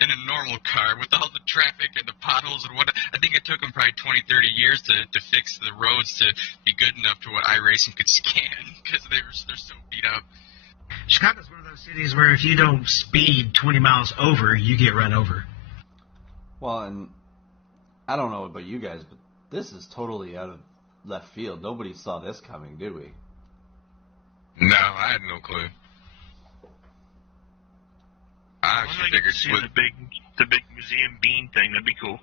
in a normal car with all the traffic and the potholes and what, I think it took them probably 20, 30 years to fix the roads to be good enough to what iRacing could scan because they're so beat up. Chicago's one of those cities where if you don't speed 20 miles over, you get run over. Well, and I don't know about you guys, but this is totally out of left field. Nobody saw this coming, did we? No, I had no clue. I I'd actually like to figured see the big museum bean thing. That'd be cool.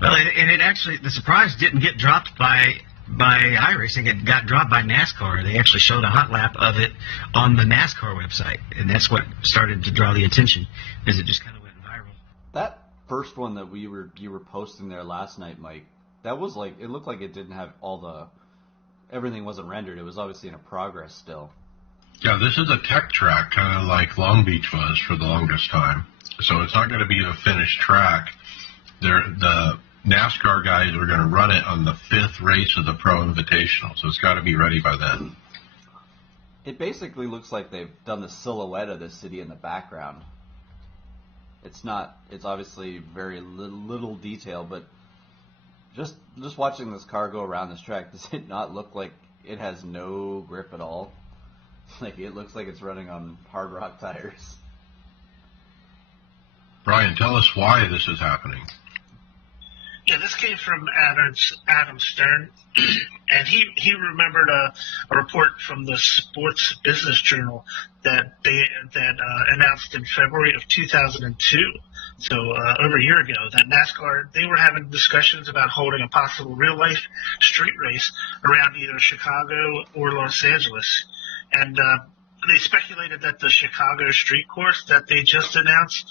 Well, and it actually, the surprise didn't get dropped by iRacing. It got dropped by NASCAR. They actually showed a hot lap of it on the NASCAR website, and that's what started to draw the attention, because it just kind of went viral. That first one that you were posting there last night, Mike, that was like, it looked like it didn't have everything wasn't rendered. It was obviously in a progress still. Yeah, this is a tech track, kind of like Long Beach was for the longest time. So it's not going to be a finished track. The NASCAR guys are going to run it on the 5th race of the Pro Invitational, so it's got to be ready by then. It basically looks like they've done the silhouette of the city in the background. It's obviously very little detail, but just watching this car go around this track, does it not look like it has no grip at all? Like, it looks like it's running on hard rock tires. Brian, tell us why this is happening. Yeah, this came from Adam Stern, and he remembered a report from the Sports Business Journal that announced in February of 2002, so over a year ago, that NASCAR, they were having discussions about holding a possible real-life street race around either Chicago or Los Angeles, and they speculated that the Chicago street course that they just announced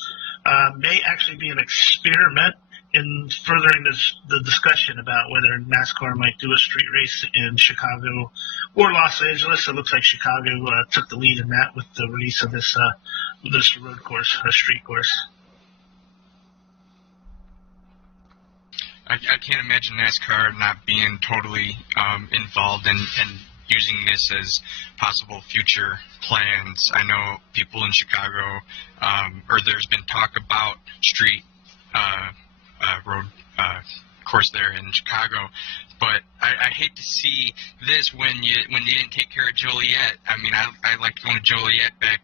may actually be an experiment in furthering the discussion about whether NASCAR might do a street race in Chicago or Los Angeles. It looks like Chicago took the lead in that with the release of this road course, a street course. I can't imagine NASCAR not being totally involved and using this as possible future plans. I know people in Chicago, or there's been talk about street road course there in Chicago, but I hate to see this when you didn't take care of Joliet. I mean, I liked going to Joliet back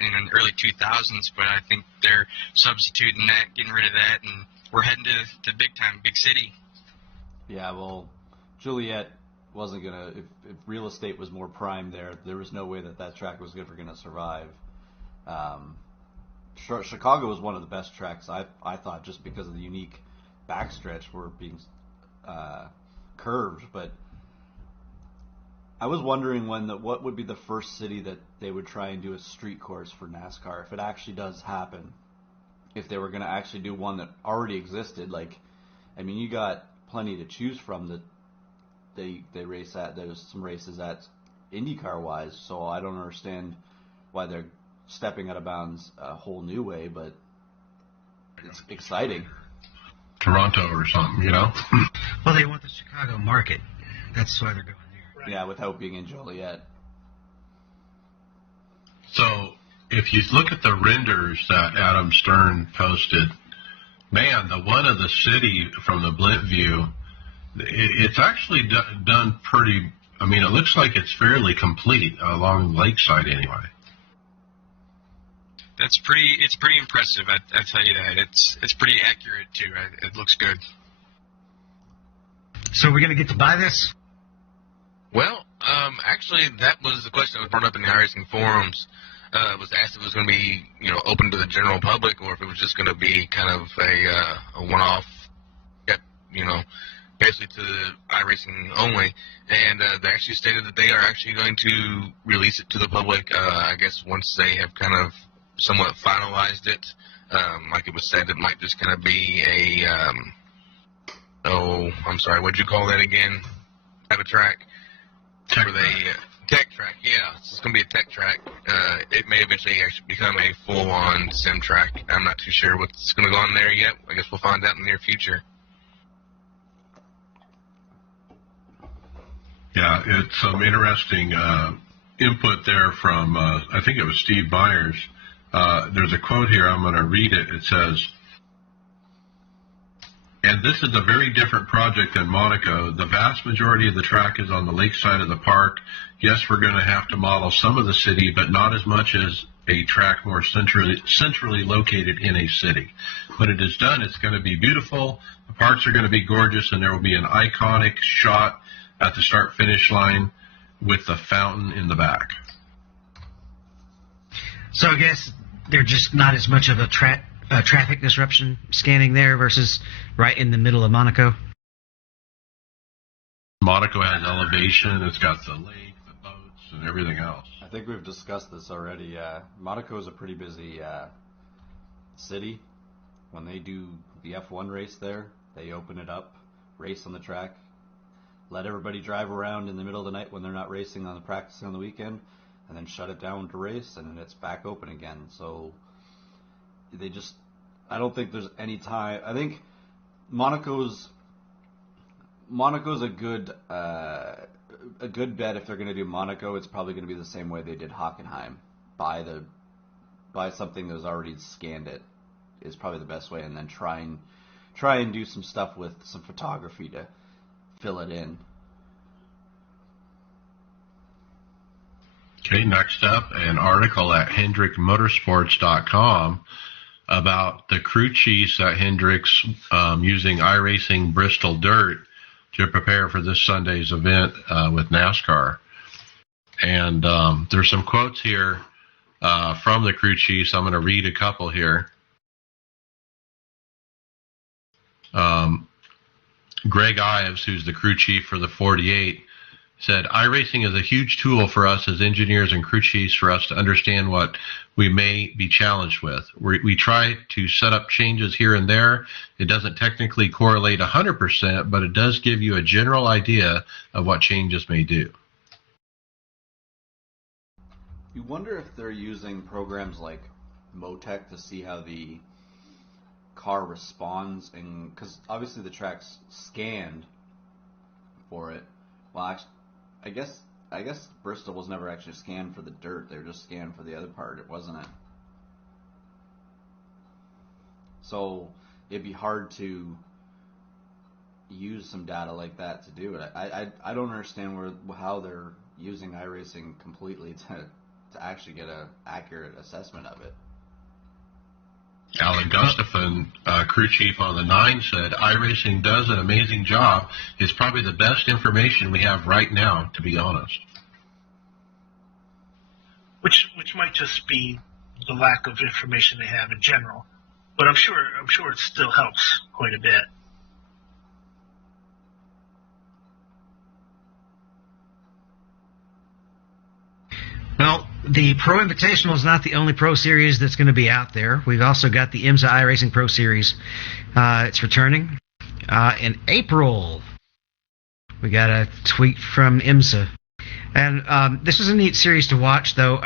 in the early 2000s, but I think they're substituting that, getting rid of that, and we're heading to big time, big city. Yeah, well, Joliet wasn't gonna. If real estate was more prime there was no way that track was ever gonna survive. Chicago was one of the best tracks I thought, just because of the unique backstretch where being curved. But I was wondering what would be the first city that they would try and do a street course for NASCAR if it actually does happen. if they were going to actually do one that already existed. Like, I mean, you got plenty to choose from that they race at. There's some races at IndyCar wise, so I don't understand why they're stepping out of bounds a whole new way, but it's exciting. Toronto or something, you know? Well, they want the Chicago market. That's why they're going there. Yeah, without being in Joliet. So if you look at the renders that Adam Stern posted, man, the one of the city from the blimp view, it's actually done pretty. I mean, it looks like it's fairly complete along Lakeside anyway. It's pretty impressive. I tell you that. It's pretty accurate too. It looks good. So we're gonna get to buy this? Well, actually, that was the question that was brought up in the iRacing forums. Was asked if it was going to be, open to the general public, or if it was just going to be kind of a one-off, basically to the iRacing only. And they actually stated that they are actually going to release it to the public, I guess, once they have kind of somewhat finalized it. Like it was said, it might just kind of be I'm sorry, what'd you call that again? Type of track? Tech track, yeah. It's going to be a tech track. It may eventually actually become a full-on sim track. I'm not too sure what's going to go on there yet. I guess we'll find out in the near future. Yeah, it's some interesting input there from, I think it was Steve Myers. There's a quote here. I'm going to read it. It says, "And this is a very different project than Monaco. The vast majority of the track is on the lakeside of the park. Yes, we're going to have to model some of the city, but not as much as a track more centrally located in a city. When it is done, it's going to be beautiful. The parks are going to be gorgeous, and there will be an iconic shot at the start-finish line with the fountain in the back." So I guess they're just not as much of a traffic disruption scanning there versus right in the middle of Monaco. Monaco has elevation. It's got the lake, the boats, and everything else. I think we've discussed this already. Monaco is a pretty busy city. When they do the F1 race there, they open it up, race on the track, let everybody drive around in the middle of the night when they're not racing on the practicing on the weekend, and then shut it down to race, and then it's back open again. So I don't think there's any time. I think Monaco's a good bet if they're going to do Monaco. It's probably going to be the same way they did Hockenheim. Buy something that's already scanned it is probably the best way, and then try and do some stuff with some photography to fill it in. Okay, next up, an article at HendrickMotorsports.com about the crew chiefs at Hendrick's using iRacing Bristol Dirt to prepare for this Sunday's event with NASCAR. And there's some quotes here from the crew chiefs. I'm going to read a couple here. Greg Ives, who's the crew chief for the 48, said, "iRacing is a huge tool for us as engineers and crew chiefs for us to understand what we may be challenged with. We try to set up changes here and there. It doesn't technically correlate 100%, but it does give you a general idea of what changes may do." You wonder if they're using programs like Motec to see how the car responds, and because obviously the track's scanned for it. Well, actually, I guess Bristol was never actually scanned for the dirt. They were just scanned for the other part, wasn't it? So it'd be hard to use some data like that to do it. I don't understand how they're using iRacing completely to actually get an accurate assessment of it. Alan Gustafson, crew chief on the 9, said, "iRacing does an amazing job. It's probably the best information we have right now, to be honest." Which might just be the lack of information they have in general, but I'm sure it still helps quite a bit. Well, the Pro Invitational is not the only Pro Series that's going to be out there. We've also got the IMSA iRacing Pro Series. It's returning in April. We got a tweet from IMSA. And this was a neat series to watch, though.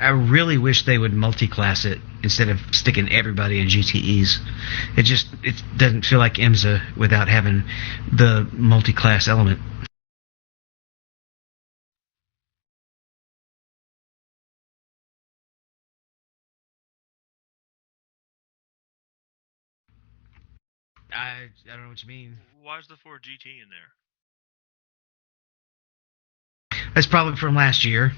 I really wish they would multi-class it instead of sticking everybody in GTEs. It doesn't feel like IMSA without having the multi-class element. I don't know what you mean. Why is the Ford GT in there? That's probably from last year.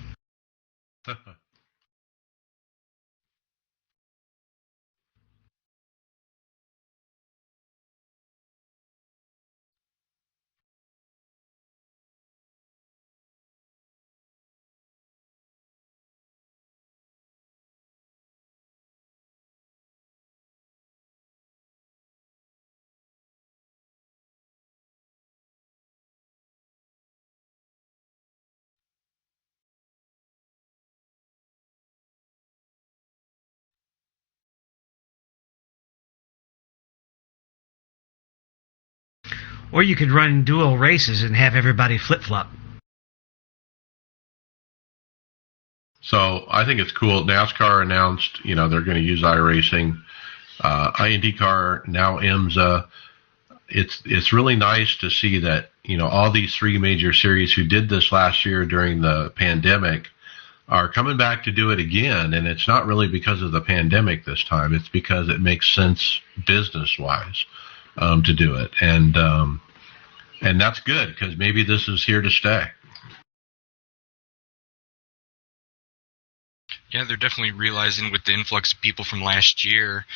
Or you could run dual races and have everybody flip-flop. So I think it's cool. NASCAR announced, they're going to use iRacing. IndyCar, now IMSA. It's really nice to see that, all these three major series who did this last year during the pandemic are coming back to do it again. And it's not really because of the pandemic this time. It's because it makes sense business-wise to do it. And that's good because maybe this is here to stay. Yeah, they're definitely realizing with the influx of people from last year,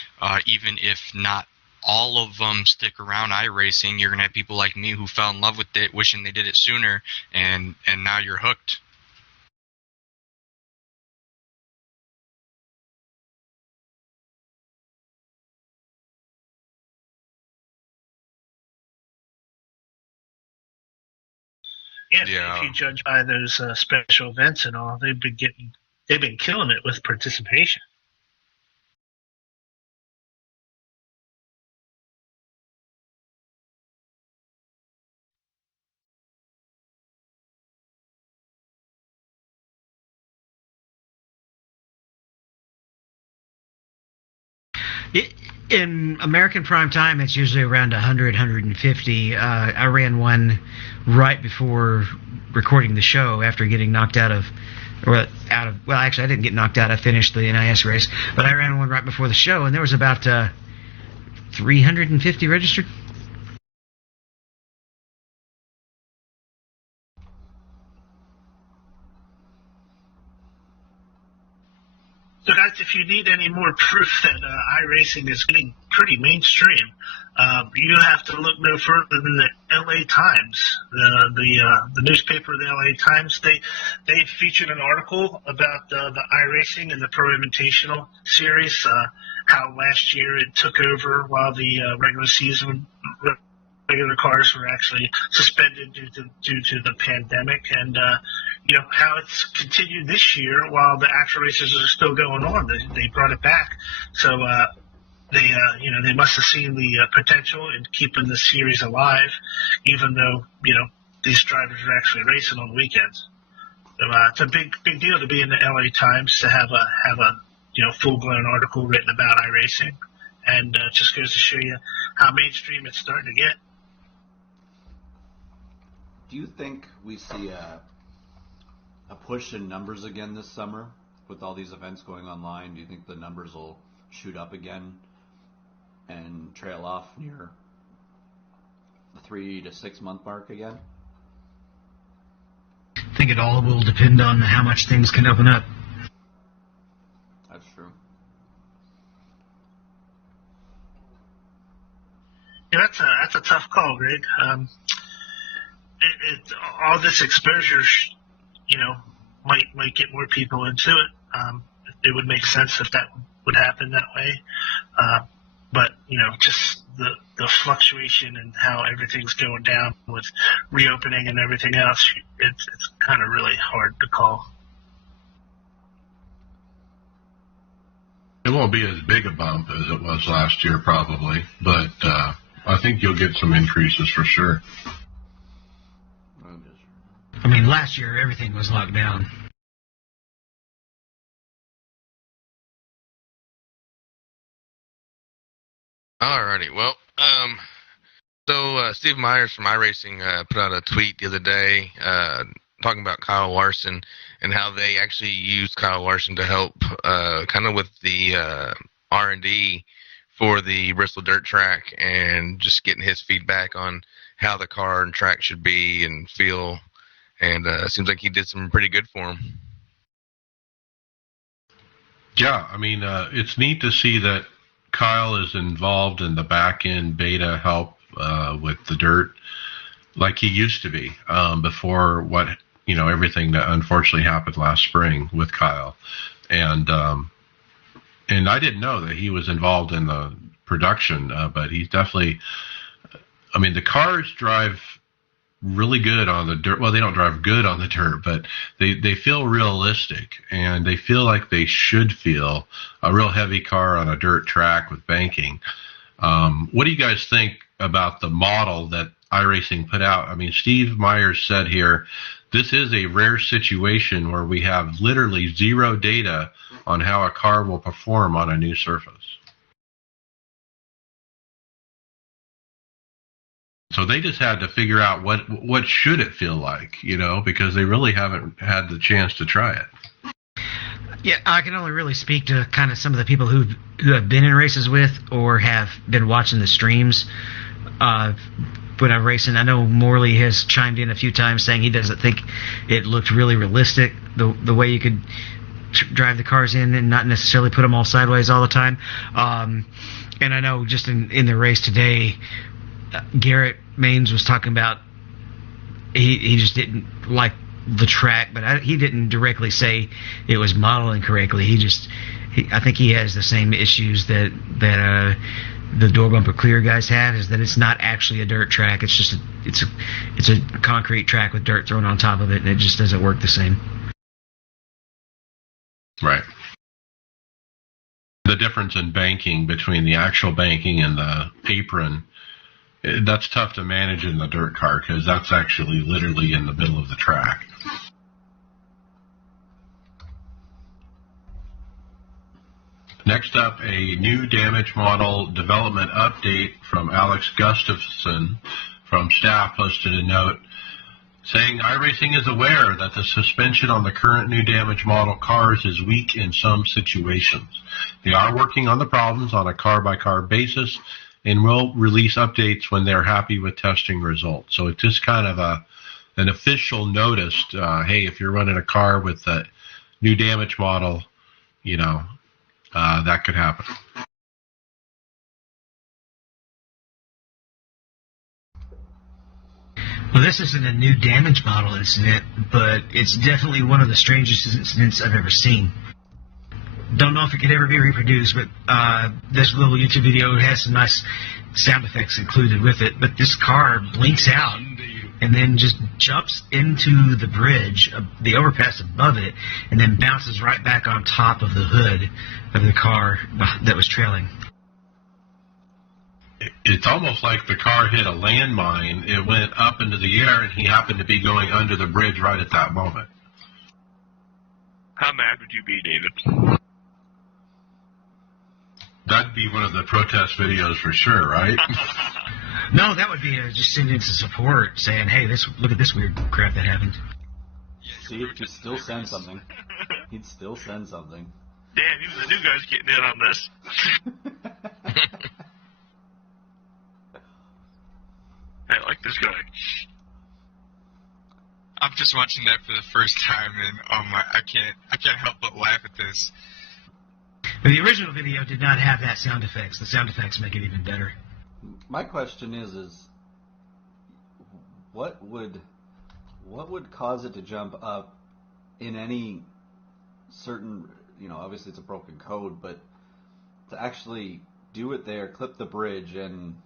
even if not all of them stick around iRacing, you're going to have people like me who fell in love with it, wishing they did it sooner, and now you're hooked. Yeah, if you judge by those special events and all, they've been killing it with participation. In American prime time, it's usually around 100, 150. I ran one right before recording the show after getting knocked out of. Well, actually, I didn't get knocked out. I finished the NIS race, but I ran one right before the show, and there was about 350 registered. So, guys, if you need any more proof that iRacing is getting pretty mainstream, you have to look no further than the LA Times, the newspaper, the LA Times. They featured an article about the iRacing and the Pro Invitational series, how last year it took over while the regular cars were actually suspended due to the pandemic, and how it's continued this year while the actual races are still going on. They brought it back, so they must have seen the potential in keeping the series alive, even though these drivers are actually racing on the weekends. So it's a big deal to be in the LA Times, to have a full-blown article written about iRacing, and it just goes to show you how mainstream it's starting to get. Do you think we see a push in numbers again this summer with all these events going online? Do you think the numbers will shoot up again and trail off near the 3 to 6 month mark again? I think it all will depend on how much things can open up. That's true. Yeah, that's a tough call, Greg. All this exposure, might get more people into it. It would make sense if that would happen that way. But just the fluctuation and how everything's going down with reopening and everything else, it's kind of really hard to call. It won't be as big a bump as it was last year, probably, but I think you'll get some increases for sure. I mean, last year everything was locked down. Alrighty, well, so Steve Myers from iRacing put out a tweet the other day talking about Kyle Larson and how they actually used Kyle Larson to help kind of with the R&D for the Bristol Dirt Track and just getting his feedback on how the car and track should be and feel. And it seems like he did some pretty good for him. Yeah, I mean, it's neat to see that Kyle is involved in the back-end beta help with the dirt like he used to be before what, everything that unfortunately happened last spring with Kyle. And I didn't know that he was involved in the production, but he's definitely, I mean, the cars drive really good on the dirt. Well, they don't drive good on the dirt, but they feel realistic, and they feel like they should feel a real heavy car on a dirt track with banking. What do you guys think about the model that iRacing put out? I mean, Steve Myers said here, this is a rare situation where we have literally zero data on how a car will perform on a new surface. So they just had to figure out what should it feel like, because they really haven't had the chance to try it. Yeah, I can only really speak to kind of some of the people who have been in races with or have been watching the streams when I'm racing. I know Morley has chimed in a few times saying he doesn't think it looked really realistic, the way you could drive the cars in and not necessarily put them all sideways all the time. And I know just in the race today, Garrett Maines was talking about he just didn't like the track, but he didn't directly say it was modeling correctly. I think he has the same issues that the door bumper clear guys have, is that it's not actually a dirt track. It's just it's a concrete track with dirt thrown on top of it, and it just doesn't work the same. Right. The difference in banking between the actual banking and the apron, that's tough to manage in the dirt car because that's actually literally in the middle of the track. Next up, a new damage model development update from Alex Gustafson from staff posted a note saying iRacing is aware that the suspension on the current new damage model cars is weak in some situations. They are working on the problems on a car-by-car basis and will release updates when they're happy with testing results. So it's just kind of an official notice, hey, if you're running a car with a new damage model, that could happen. Well, this isn't a new damage model incident, but it's definitely one of the strangest incidents I've ever seen. Don't know if it could ever be reproduced, but this little YouTube video has some nice sound effects included with it. But this car blinks out and then just jumps into the bridge, the overpass above it, and then bounces right back on top of the hood of the car that was trailing. It's almost like the car hit a landmine. It went up into the air, and he happened to be going under the bridge right at that moment. How mad would you be, David? That'd be one of the protest videos for sure, right? No, that would be just sending some support, saying, hey, look at this weird crap that happened. See, he'd still send something. He'd still send something. Damn, even the new guy's getting in on this. I like this guy. I'm just watching that for the first time, and I can't help but laugh at this. But the original video did not have that sound effects. The sound effects make it even better. My question is what would cause it to jump up in any certain, obviously it's a broken code, but to actually do it there, clip the bridge, and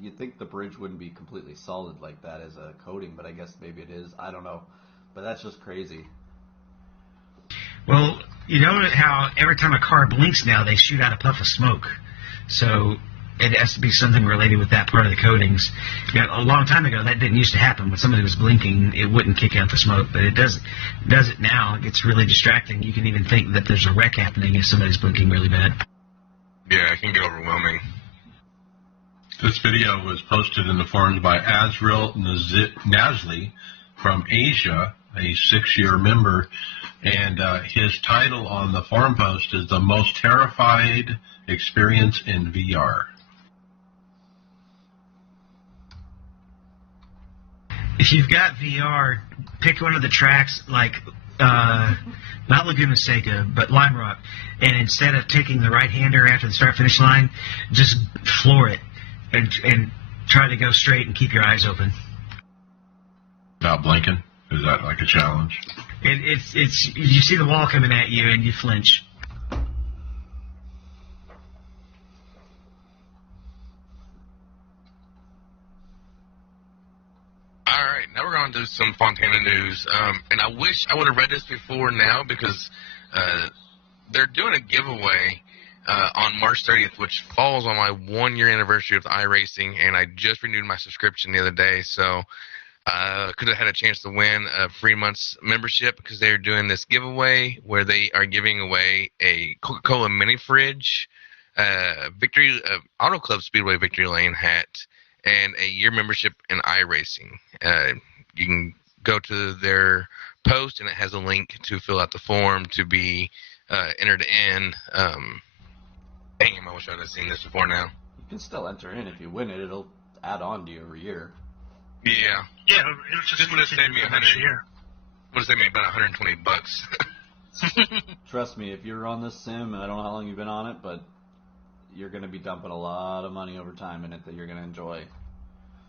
you'd think the bridge wouldn't be completely solid like that as a coating, but I guess maybe it is. I don't know. But that's just crazy. Well, You know how every time a car blinks now, they shoot out a puff of smoke. So it has to be something related with that part of the coatings. You know, a long time ago, that didn't used to happen. When somebody was blinking, it wouldn't kick out the smoke, but it does it now. It gets really distracting. You can even think that there's a wreck happening if somebody's blinking really bad. Yeah, it can get overwhelming. This video was posted in the forums by Azrael Nazli from Asia, a 6-year member, and his title on the forum post is "The Most Terrified Experience in VR." If you've got VR, pick one of the tracks like not Laguna Seca, but Lime Rock, and instead of taking the right-hander after the start-finish line, just floor it and try to go straight and keep your eyes open. Without blinking? Is that like a challenge? It's you see the wall coming at you and you flinch. All right, now we're going to do some Fontana news. And I wish I would have read this before now because they're doing a giveaway on March 30th, which falls on my 1-year anniversary with iRacing, and I just renewed my subscription the other day, so could have had a chance to win a free month's membership because they're doing this giveaway where they are giving away a Coca-Cola mini fridge, Victory Auto Club Speedway Victory Lane hat, and a year membership in iRacing. You can go to their post, and it has a link to fill out the form to be entered in. Dang, I wish I would have seen this before now. You can still enter in. If you win it, it'll add on to you every year. Yeah. Yeah, it'll just This would have saved me for next year. would have saved me about $120. Trust me, if you're on this sim, and I don't know how long you've been on it, but you're going to be dumping a lot of money over time in it that you're going to enjoy.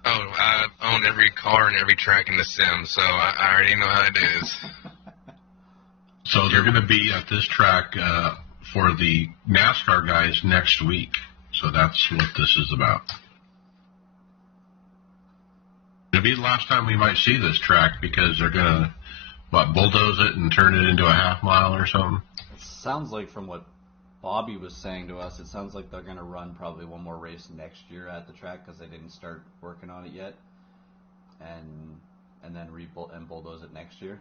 Oh, I've owned every car and every track in the sim, so I already know how it is. So they're going to be at this track for the NASCAR guys next week. So that's what this is about. It'll be the last time we might see this track because they're going to, bulldoze it and turn it into a half mile or something? It sounds like from what Bobby was saying to us, it sounds like they're going to run probably one more race next year at the track because they didn't start working on it yet, and then bulldoze it next year.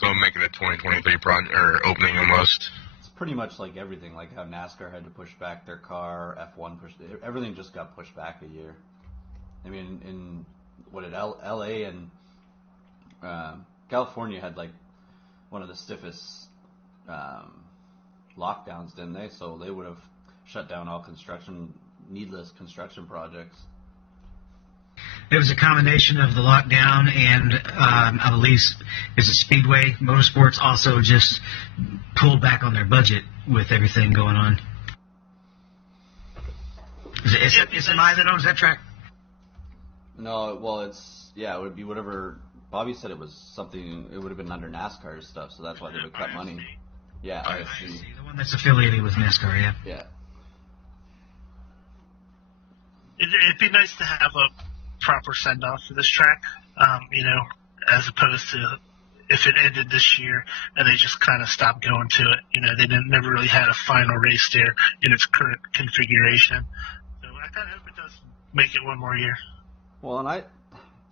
So make it a 2023 project or opening almost. It's pretty much like everything, like how NASCAR had to push back their car, F1 everything just got pushed back a year. I mean, in what did LA and California had like one of the stiffest lockdowns, didn't they? So they would have shut down all needless construction projects. It was a combination of the lockdown and I believe is it Speedway Motorsports also just pulled back on their budget with everything going on. Is it SMI that owns that track? No, well, it would be whatever. Bobby said it was something. It would have been under NASCAR's stuff, so that's why they would cut money. Yeah, IRC, the one that's affiliated with NASCAR. Yeah. Yeah. It'd be nice to have a proper send off for this track, as opposed to if it ended this year and they just kind of stopped going to it. They never really had a final race there in its current configuration. So I kind of hope it does make it one more year. Well, and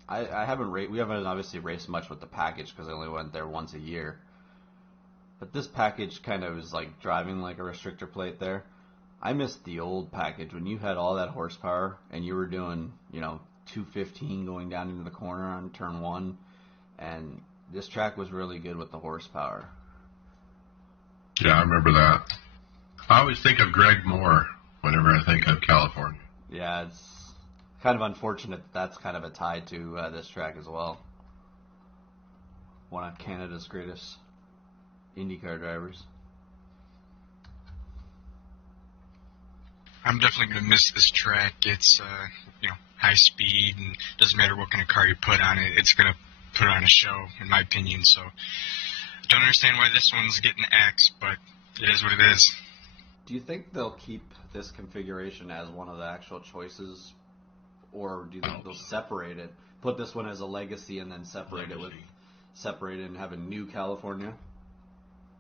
I haven't we haven't obviously raced much with the package because I only went there once a year. But this package kind of is like driving like a restrictor plate there. I missed the old package when you had all that horsepower and you were doing, 215 going down into the corner on turn 1, and this track was really good with the horsepower. Yeah, I remember that. I always think of Greg Moore whenever I think of California. Yeah, it's kind of unfortunate that's kind of a tie to this track as well. One of Canada's greatest IndyCar drivers. I'm definitely going to miss this track. It's, high speed, and doesn't matter what kind of car you put on it. It's going to put on a show, in my opinion. So, don't understand why this one's getting axed, but it is what it is. Do you think they'll keep this configuration as one of the actual choices, or do you think they'll separate it, put this one as a legacy, and then separate it and have a new California?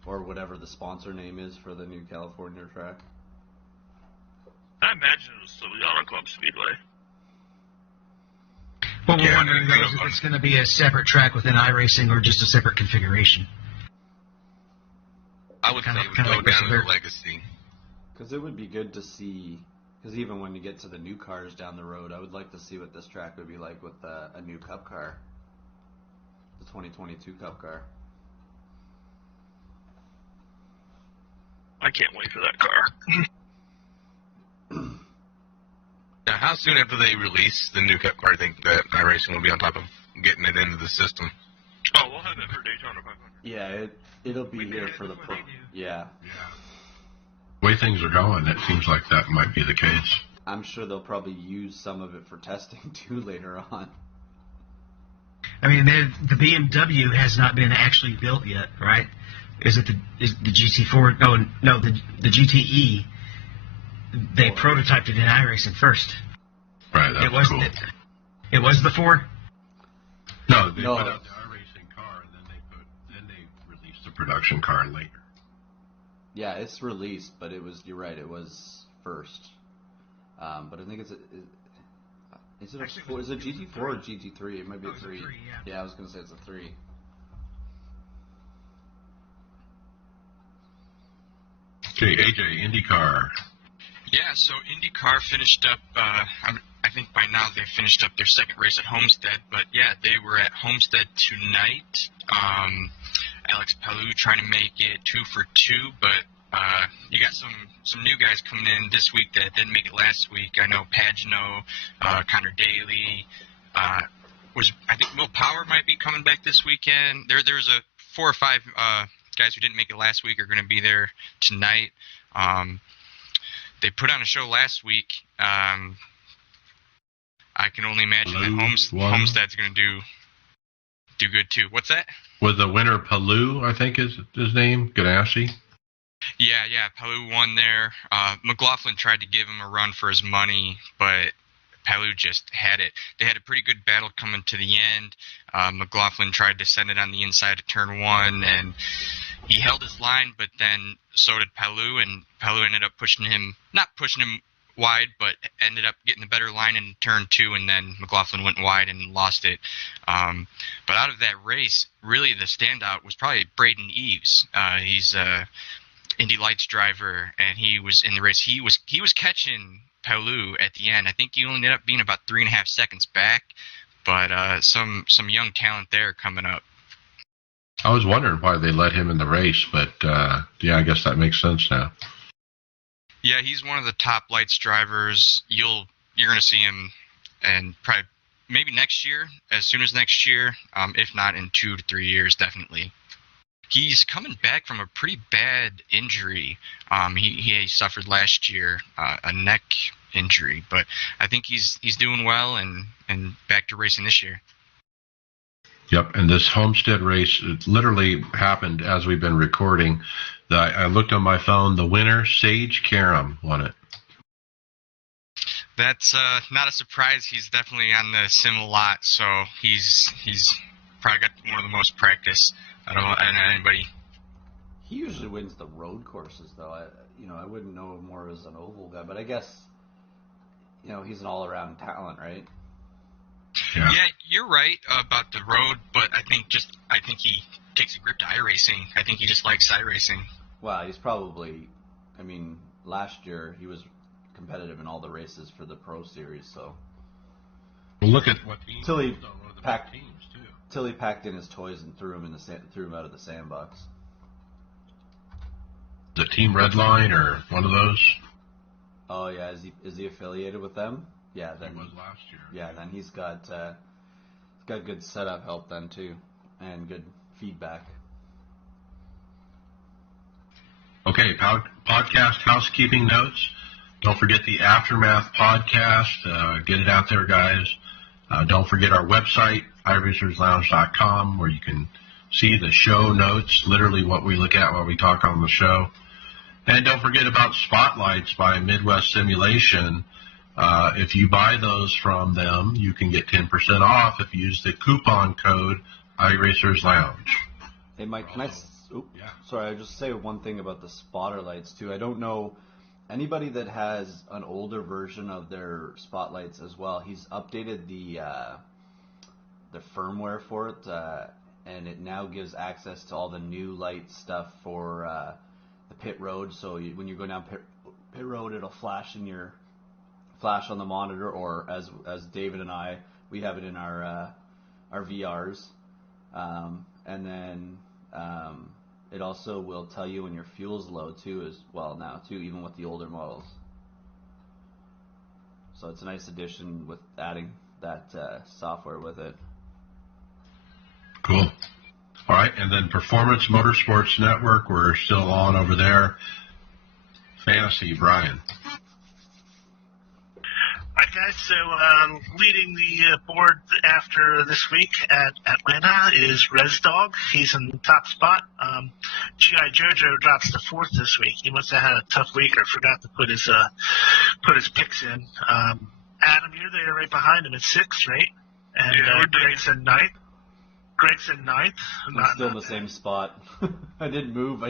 or whatever the sponsor name is for the new California track. I imagine it'll still be Auto Club Speedway. What we're Yeah, wondering though is if it's going to be a separate track within iRacing or just a separate configuration. I would say Kinda- it would kinda go like down to Whistlebird. the legacy. Because it would be good to see, because even when you get to the new cars down the road, I would like to see what this track would be like with a new Cup car, the 2022 Cup car. I can't wait for that car. Now, how soon after they release the new Cup car, I think that iRacing will be on top of getting it into the system? Oh, we'll have it for Daytona 500. Yeah, it'll be We here did it for the before pro. they do. Yeah, The way things are going, it seems like that might be the case. I'm sure they'll probably use some of it for testing too later on. I mean, the BMW has not been actually built yet, right? Is the GT4? Oh no, the GTE. They prototyped it in iRacing first. Right, that's It wasn't. cool. It was the 4. No, they No. put out the iRacing car, and then they released the production car later. Yeah, it's released, but you're right, it was first. But I think is it Actually, a 4, is it GT4 or GT3? It might be Oh, a it's a 3. 3, yeah. Yeah, I was gonna say it's a 3. Okay, AJ, IndyCar. Yeah, so IndyCar finished up, I think by now they've finished up their second race at Homestead, but yeah, they were at Homestead tonight. Alex Palou trying to make it 2 for 2, but you got some new guys coming in this week that didn't make it last week. I know Pagano, Connor Daly, I think Will Power might be coming back this weekend. There's a 4 or 5 guys who didn't make it last week are going to be there tonight. They put on a show last week. I can only imagine that Homestead's going to do good too. What's that? Was the winner Palou, I think is his name? Ganassi? Yeah, Palou won there. McLaughlin tried to give him a run for his money, but Palou just had it. They had a pretty good battle coming to the end. McLaughlin tried to send it on the inside of turn 1, and he held his line, but then so did Palou, and Palou ended up not pushing him wide, but ended up getting the better line in turn 2, and then McLaughlin went wide and lost it. But out of that race, really the standout was probably Braden Eves. He's a Indy Lights driver, and he was in the race. He was catching Palou at the end. I think he only ended up being about 3.5 seconds back, but some young talent there coming up. I was wondering why they let him in the race, but yeah, I guess that makes sense now. Yeah, he's one of the top Lights drivers. You're going to see him, and probably maybe next year, as soon as next year, if not in 2 to 3 years, definitely. He's coming back from a pretty bad injury. He suffered last year, a neck injury, but I think he's doing well and back to racing this year. Yep, and this Homestead race, it literally happened as we've been recording. I looked on my phone. The winner, Sage Karam, won it. That's not a surprise. He's definitely on the sim a lot, so he's probably got one of the most practice out of anybody. He usually wins the road courses, though. I wouldn't know him more as an oval guy, but I guess, he's an all-around talent, right? Yeah. Yeah, you're right about the road, but I think he takes a grip to iRacing. I think he just likes iRacing. Well, he's probably, last year he was competitive in all the races for the Pro Series, so. Well, look at what team Till he on one of the packed- big teams too. Till he packed in his toys and threw him out of the sandbox. The Team Redline or one of those. Oh yeah, is he affiliated with them? Yeah, then It was last year. yeah, then he's got good setup help then too, and good feedback. Okay, podcast housekeeping notes. Don't forget the Aftermath podcast. Get it out there, guys. Don't forget our website, iRacersLounge.com, where you can see the show notes, literally what we look at while we talk on the show. And don't forget about Spotlights by Midwest Simulation. If you buy those from them, you can get 10% off if you use the coupon code iRacersLounge. Hey Mike, can I Yeah. Sorry, I just say one thing about the spotter lights too. I don't know anybody that has an older version of their spotlights as well. He's updated the firmware for it, and it now gives access to all the new light stuff for the pit road. So when you go down pit road, it'll flash on the monitor, or as David and I, we have it in our VRs, and then it also will tell you when your fuel's low too, as well now too, even with the older models. So it's a nice addition with adding that software with it. Cool. All right, and then Performance Motorsports Network, we're still on over there. Fantasy, Brian. All right, guys. So leading the board after this week at Atlanta is ResDog. He's in the top spot. G.I. Jojo drops to 4th this week. He must have had a tough week or forgot to put his picks in. Adam, you're there right behind him at 6th, right? And Greg's in 9th. I'm still in the same spot. I didn't move.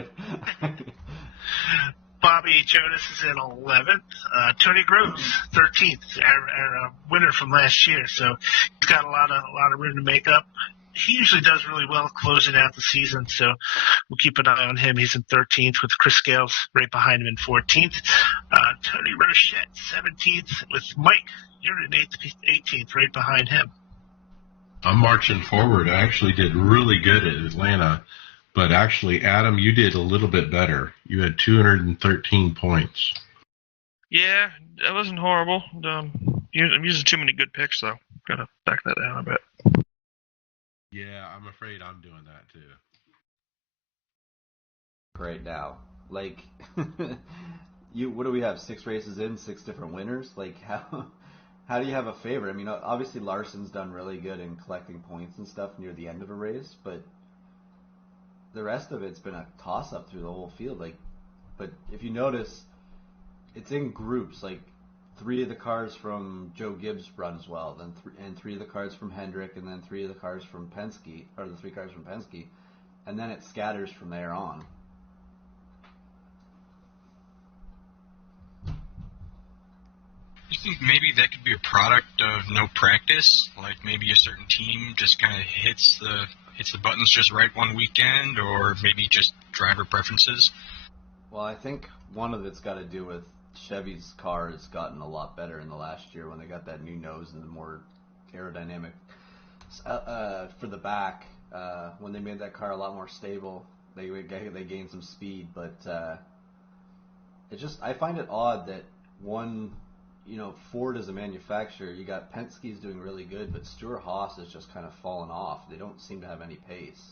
Bobby Jonas is in 11th. Tony Groves, 13th, our winner from last year. So he's got a lot of room to make up. He usually does really well closing out the season, so we'll keep an eye on him. He's in 13th with Chris Scales right behind him in 14th. Tony Rochette, 17th with Mike. You're in 18th right behind him. I'm marching forward. I actually did really good at Atlanta, but actually, Adam, you did a little bit better. You had 213 points. Yeah, that wasn't horrible. I'm using too many good picks, though. Gotta back that down a bit. Yeah, I'm afraid I'm doing that too. Right now, like, what do we have? 6 races in, 6 different winners. Like, how do you have a favorite? I mean, obviously Larson's done really good in collecting points and stuff near the end of a race, but the rest of it's been a toss-up through the whole field. Like, but if you notice, it's in groups. Like, 3 of the cars from Joe Gibbs run as well, then and 3 of the cars from Hendrick, and then 3 of the cars from Penske, or the 3 cars from Penske, and then it scatters from there on. You think maybe that could be a product of no practice? Like maybe a certain team just kind of hits the buttons just right one weekend, or maybe just driver preferences? Well, I think one of it's got to do with Chevy's car has gotten a lot better in the last year when they got that new nose and the more aerodynamic for the back. When they made that car a lot more stable, they gained some speed. But I find it odd that Ford as a manufacturer, you got Penske's doing really good, but Stewart-Haas has just kind of fallen off. They don't seem to have any pace.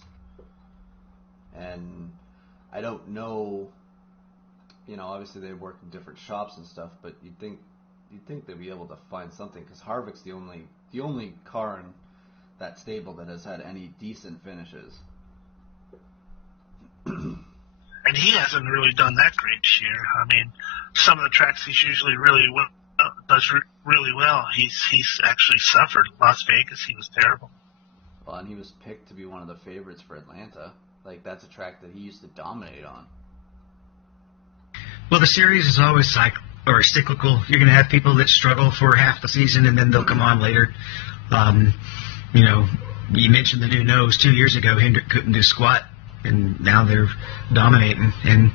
And I don't know, obviously they work in different shops and stuff, but you'd think they'd be able to find something, because Harvick's the only car in that stable that has had any decent finishes. And he hasn't really done that great this year. I mean, some of the tracks he's usually does really well. He's actually suffered. Las Vegas, he was terrible. Well, and he was picked to be one of the favorites for Atlanta. Like, that's a track that he used to dominate on. Well, the series is always cyclical. You're going to have people that struggle for half the season, and then they'll come on later. You mentioned the new nose 2 years ago. Hendrick couldn't do squat, and now they're dominating. And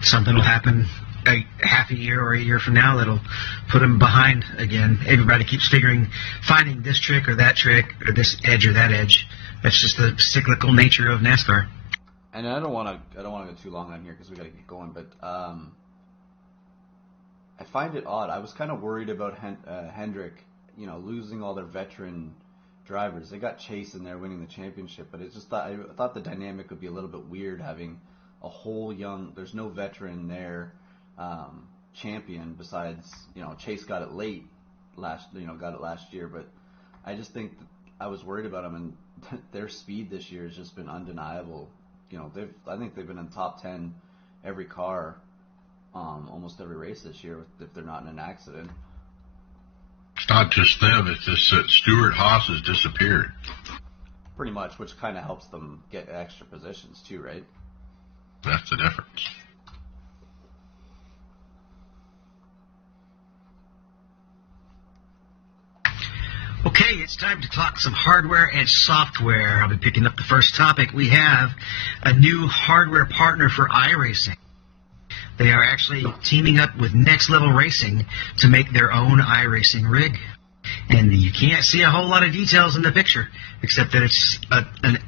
something will happen a half a year or a year from now that'll put them behind again. Everybody keeps finding this trick or that trick or this edge or that edge. That's just the cyclical nature of NASCAR. And I don't want to go too long on here because we got to get going. But I find it odd. I was kind of worried about Hendrick, losing all their veteran drivers. They got Chase in there winning the championship, but I thought the dynamic would be a little bit weird having a whole there's no veteran there. Champion besides, Chase got it last year, but I just think that I was worried about them, and their speed this year has just been undeniable. I think they've been in top 10 every car, almost every race this year if they're not in an accident. It's not just them, it's just that Stewart-Haas has disappeared. Pretty much, which kind of helps them get extra positions too, right? That's the difference. Okay, it's time to talk some hardware and software. I'll be picking up the first topic. We have a new hardware partner for iRacing. They are actually teaming up with Next Level Racing to make their own iRacing rig. And you can't see a whole lot of details in the picture, except that it's an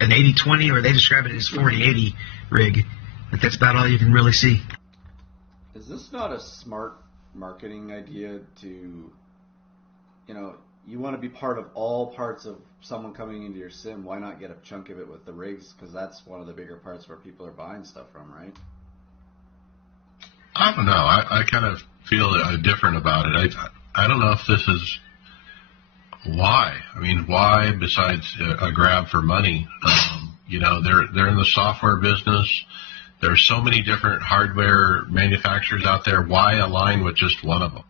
80-20, or they describe it as 40-80 rig. But that's about all you can really see. Is this not a smart marketing idea to, you want to be part of all parts of someone coming into your sim? Why not get a chunk of it with the rigs? Because that's one of the bigger parts where people are buying stuff from, right? I don't know. I kind of feel different about it. I don't know if this is why. I mean, why besides a grab for money? They're in the software business. There's so many different hardware manufacturers out there. Why align with just one of them?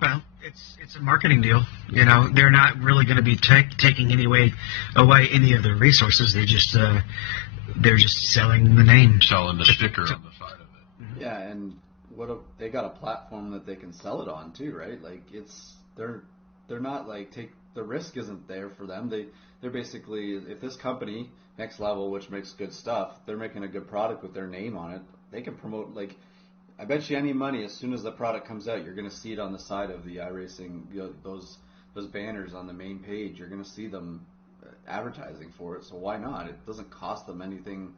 Well, it's a marketing deal. They're not really going to be taking away any of their resources. They're just selling the name, Selling the sticker on the side of it. Yeah, and they got a platform that they can sell it on too, right? Like they're not like the risk isn't there for them. They're basically, if this company Next Level, which makes good stuff, they're making a good product with their name on it. They can promote, like, I bet you any money, as soon as the product comes out, you're going to see it on the side of the iRacing, those banners on the main page. You're going to see them advertising for it. So why not? It doesn't cost them anything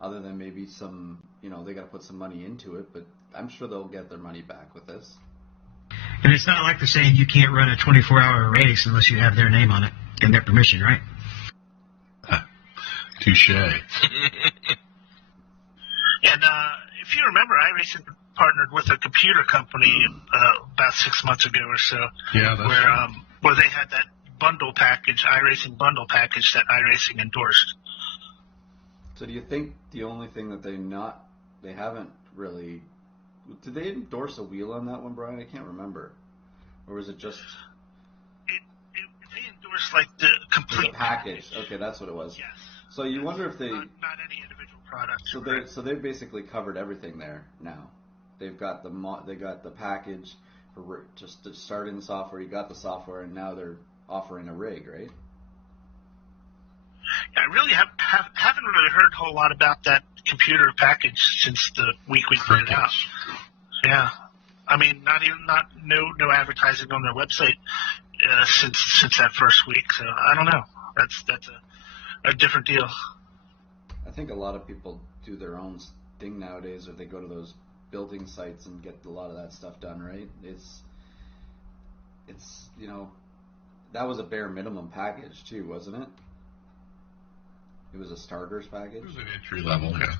other than maybe some, they got to put some money into it. But I'm sure they'll get their money back with this. And it's not like they're saying you can't run a 24-hour race unless you have their name on it and their permission, right? Touche. And if you remember, iRacing partnered with a computer company about 6 months ago or so. Yeah, that's where they had that bundle package, iRacing bundle package that iRacing endorsed. So do you think the only thing that they haven't really, did they endorse a wheel on that one, Brian? I can't remember. Or was it just... They endorsed like the complete package. Okay, that's what it was. Yes. So you wonder if they... Not any individual product. So they've basically covered everything there now. They've got the package for just starting the software. You got the software, and now they're offering a rig, right? Yeah, I really haven't really heard a whole lot about that computer package since the week we put it out. Yeah, I mean, no advertising on their website since that first week. So I don't know. That's a different deal. I think a lot of people do their own thing nowadays, or they go to those building sites and get a lot of that stuff done, right? It's that was a bare minimum package too, wasn't it? It was a starters package. It was an entry level, yeah.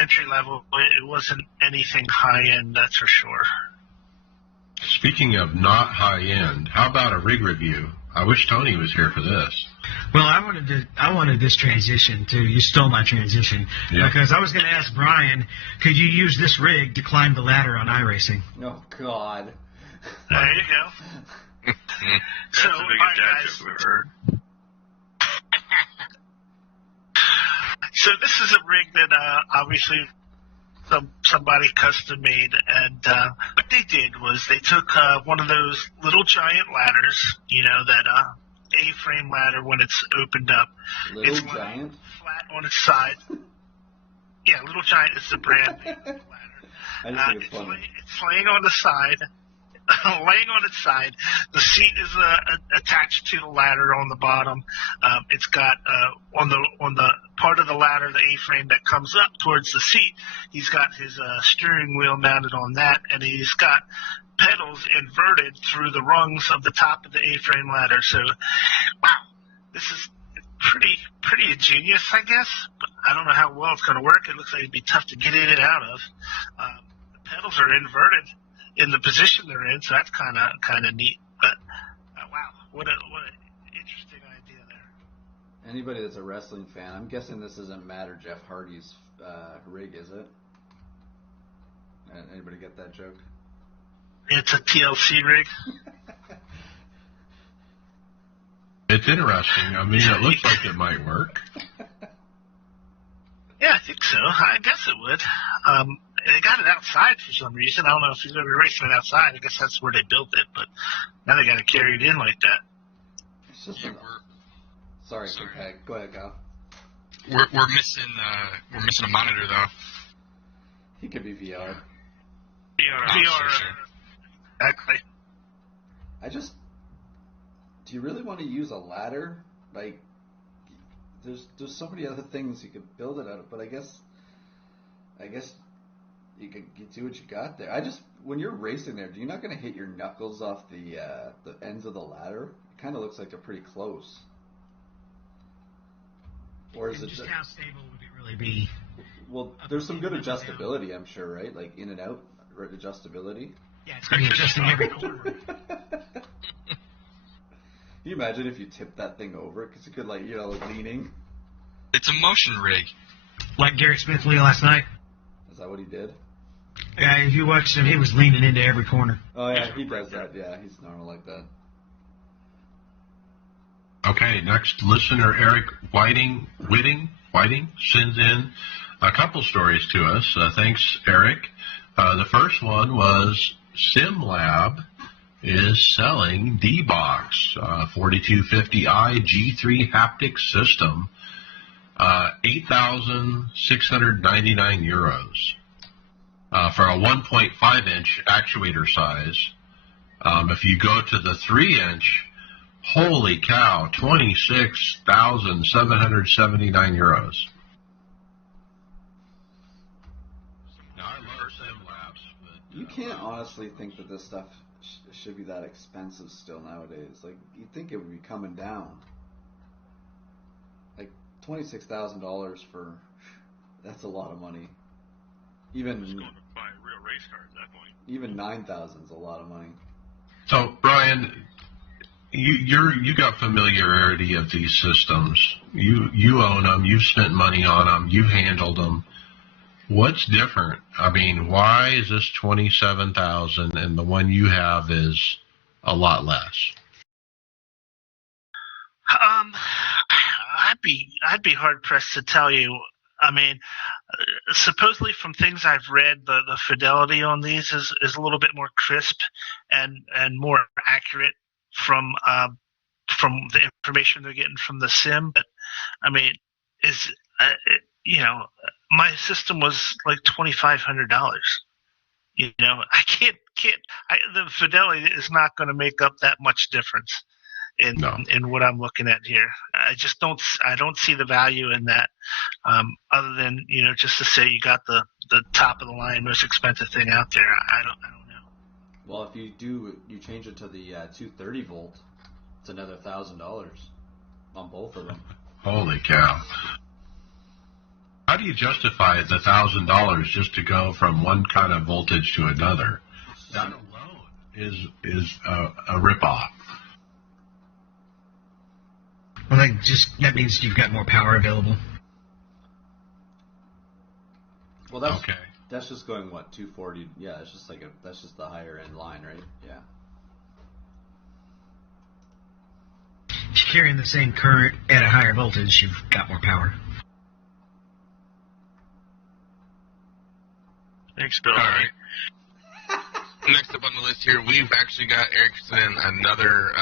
Entry level. It wasn't anything high end, that's for sure. Speaking of not high end, how about a rig review? I wish Tony was here for this. Well, I wanted this transition too. You stole my transition because I was going to ask Brian, could you use this rig to climb the ladder on iRacing? Oh God! There you go. That's the biggest dad joke we've heard. So this is a rig that obviously somebody custom made, and what they did was they took one of those little giant ladders, that A-frame ladder when it's opened up. Little it's Giant? flat on its side. Yeah, Little Giant is the brand name of the ladder. I just think it's funny. It's laying on the side. Laying on its side. The seat is attached to the ladder on the bottom. It's got on the part of the ladder, the A-frame that comes up towards the seat. He's got his steering wheel mounted on that, and he's got pedals inverted through the rungs of the top of the A-frame ladder. So, wow, this is pretty ingenious, I guess. But I don't know how well it's going to work. It looks like it'd be tough to get in and out of. The pedals are inverted in the position they're in, so that's kind of neat. But wow, what an interesting idea there. Anybody that's a wrestling fan, I'm guessing this isn't Matt or Jeff Hardy's rig, is it? Anybody get that joke? It's a TLC rig. It's interesting. I mean, it looks like it might work. Yeah, I think so. I guess it would. They got it outside for some reason. I don't know if you've ever racing it outside. I guess that's where they built it, but now they got to carry it in like that. It's just Yeah, Sorry. Sorry. Okay, go ahead, Kyle. we're missing a monitor though. He could be VR. VR. Oh, sure. Exactly. Do you really want to use a ladder? Like, there's so many other things you could build it out of, but I guess you do what you got there. When you're racing there, you're not going to hit your knuckles off the ends of the ladder. It kind of looks like they're pretty close. Or is it just how stable would it really be? Well, there's some good adjustability, I'm sure, right? Like in and out adjustability. Yeah, it's going to be adjusting every corner. Can you imagine if you tipped that thing over? Because it could, like leaning. It's a motion rig. Like Garrett Smith last night. Is that what he did? Yeah, if you watched him, he was leaning into every corner. Oh, yeah, he does that. Yeah, he's normal like that. Okay, next listener Eric Whiting sends in a couple stories to us. Thanks, Eric. The first one was SimLab is selling D-Box 4250i G3 haptic system, 8,699 euros for a 1.5-inch actuator size. If you go to the 3-inch, holy cow, 26,779 euros. Now, I love SimLabs, but You can't honestly think that this stuff should be that expensive still nowadays. Like, you'd think it would be coming down. Like, $26,000 that's a lot of money. Even Just going to buy a real race car at that point. even 9,000 is a lot of money. So, Brian, you got familiarity of these systems. You own them. You've spent money on them. You've handled them. What's different? I mean, why is this 27,000 and the one you have is a lot less? I'd be hard pressed to tell you. I mean, supposedly from things I've read, the fidelity on these is a little bit more crisp and more accurate from the information they're getting from the sim. But I mean, my system was like $2,500. The fidelity is not going to make up that much difference in what I'm looking at here. I don't see the value in that, other than just to say you got the top of the line most expensive thing out there. I don't know. Well, if you change it to the 230 volt, it's another $1,000 on both of them. Holy cow! How do you justify the $1,000 just to go from one kind of voltage to another? That alone is a ripoff. Well, that means you've got more power available. Well, that's just going 240. Yeah, it's just that's just the higher end line, right? Yeah. If you're carrying the same current at a higher voltage, you've got more power. Thanks, Bill. All right. Next up on the list here, we've actually got Erickson another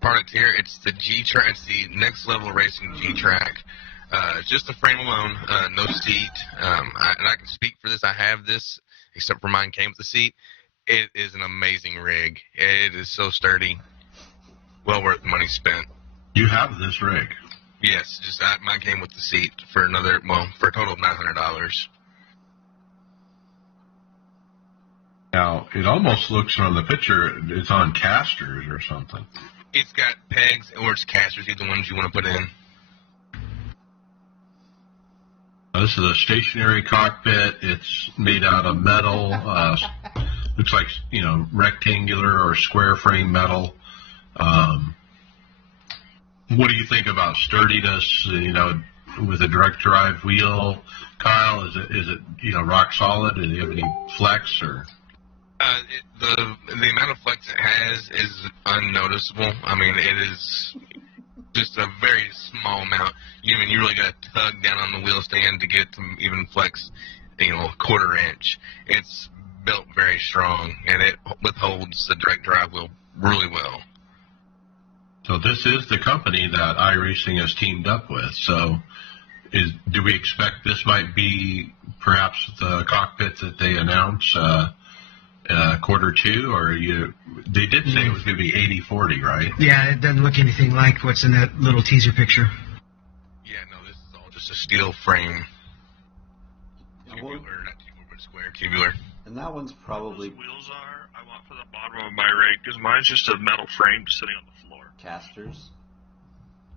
product here. It's the G-Track. It's the Next Level Racing G-Track. Just the frame alone, no seat. And I can speak for this. I have this, except for mine came with the seat. It is an amazing rig. It is so sturdy. Well worth the money spent. You have this rig. Yes, mine came with the seat for a total of $900. Now, it almost looks from the picture it's on casters or something. It's got pegs or it's casters, either ones you want to put in. This is a stationary cockpit. It's made out of metal. Looks like, rectangular or square frame metal. What do you think about sturdiness, with a direct drive wheel? Kyle, is it rock solid? Do you have any flex or? The amount of flex it has is unnoticeable. I mean, it is just a very small amount. You really got to tug down on the wheel stand to get to even flex, a quarter inch. It's built very strong, and it withholds the direct drive wheel really well. So this is the company that iRacing has teamed up with. So do we expect this might be perhaps the cockpit that they announced quarter two, or they did say it was going to be 80/40, right? Yeah, it doesn't look anything like what's in that little teaser picture. Yeah, no, this is all just a steel frame. Tubular. Not tubular, but square tubular. And that one's probably Those wheels I want for the bottom of my rig, because mine's just a metal frame just sitting on the floor. casters,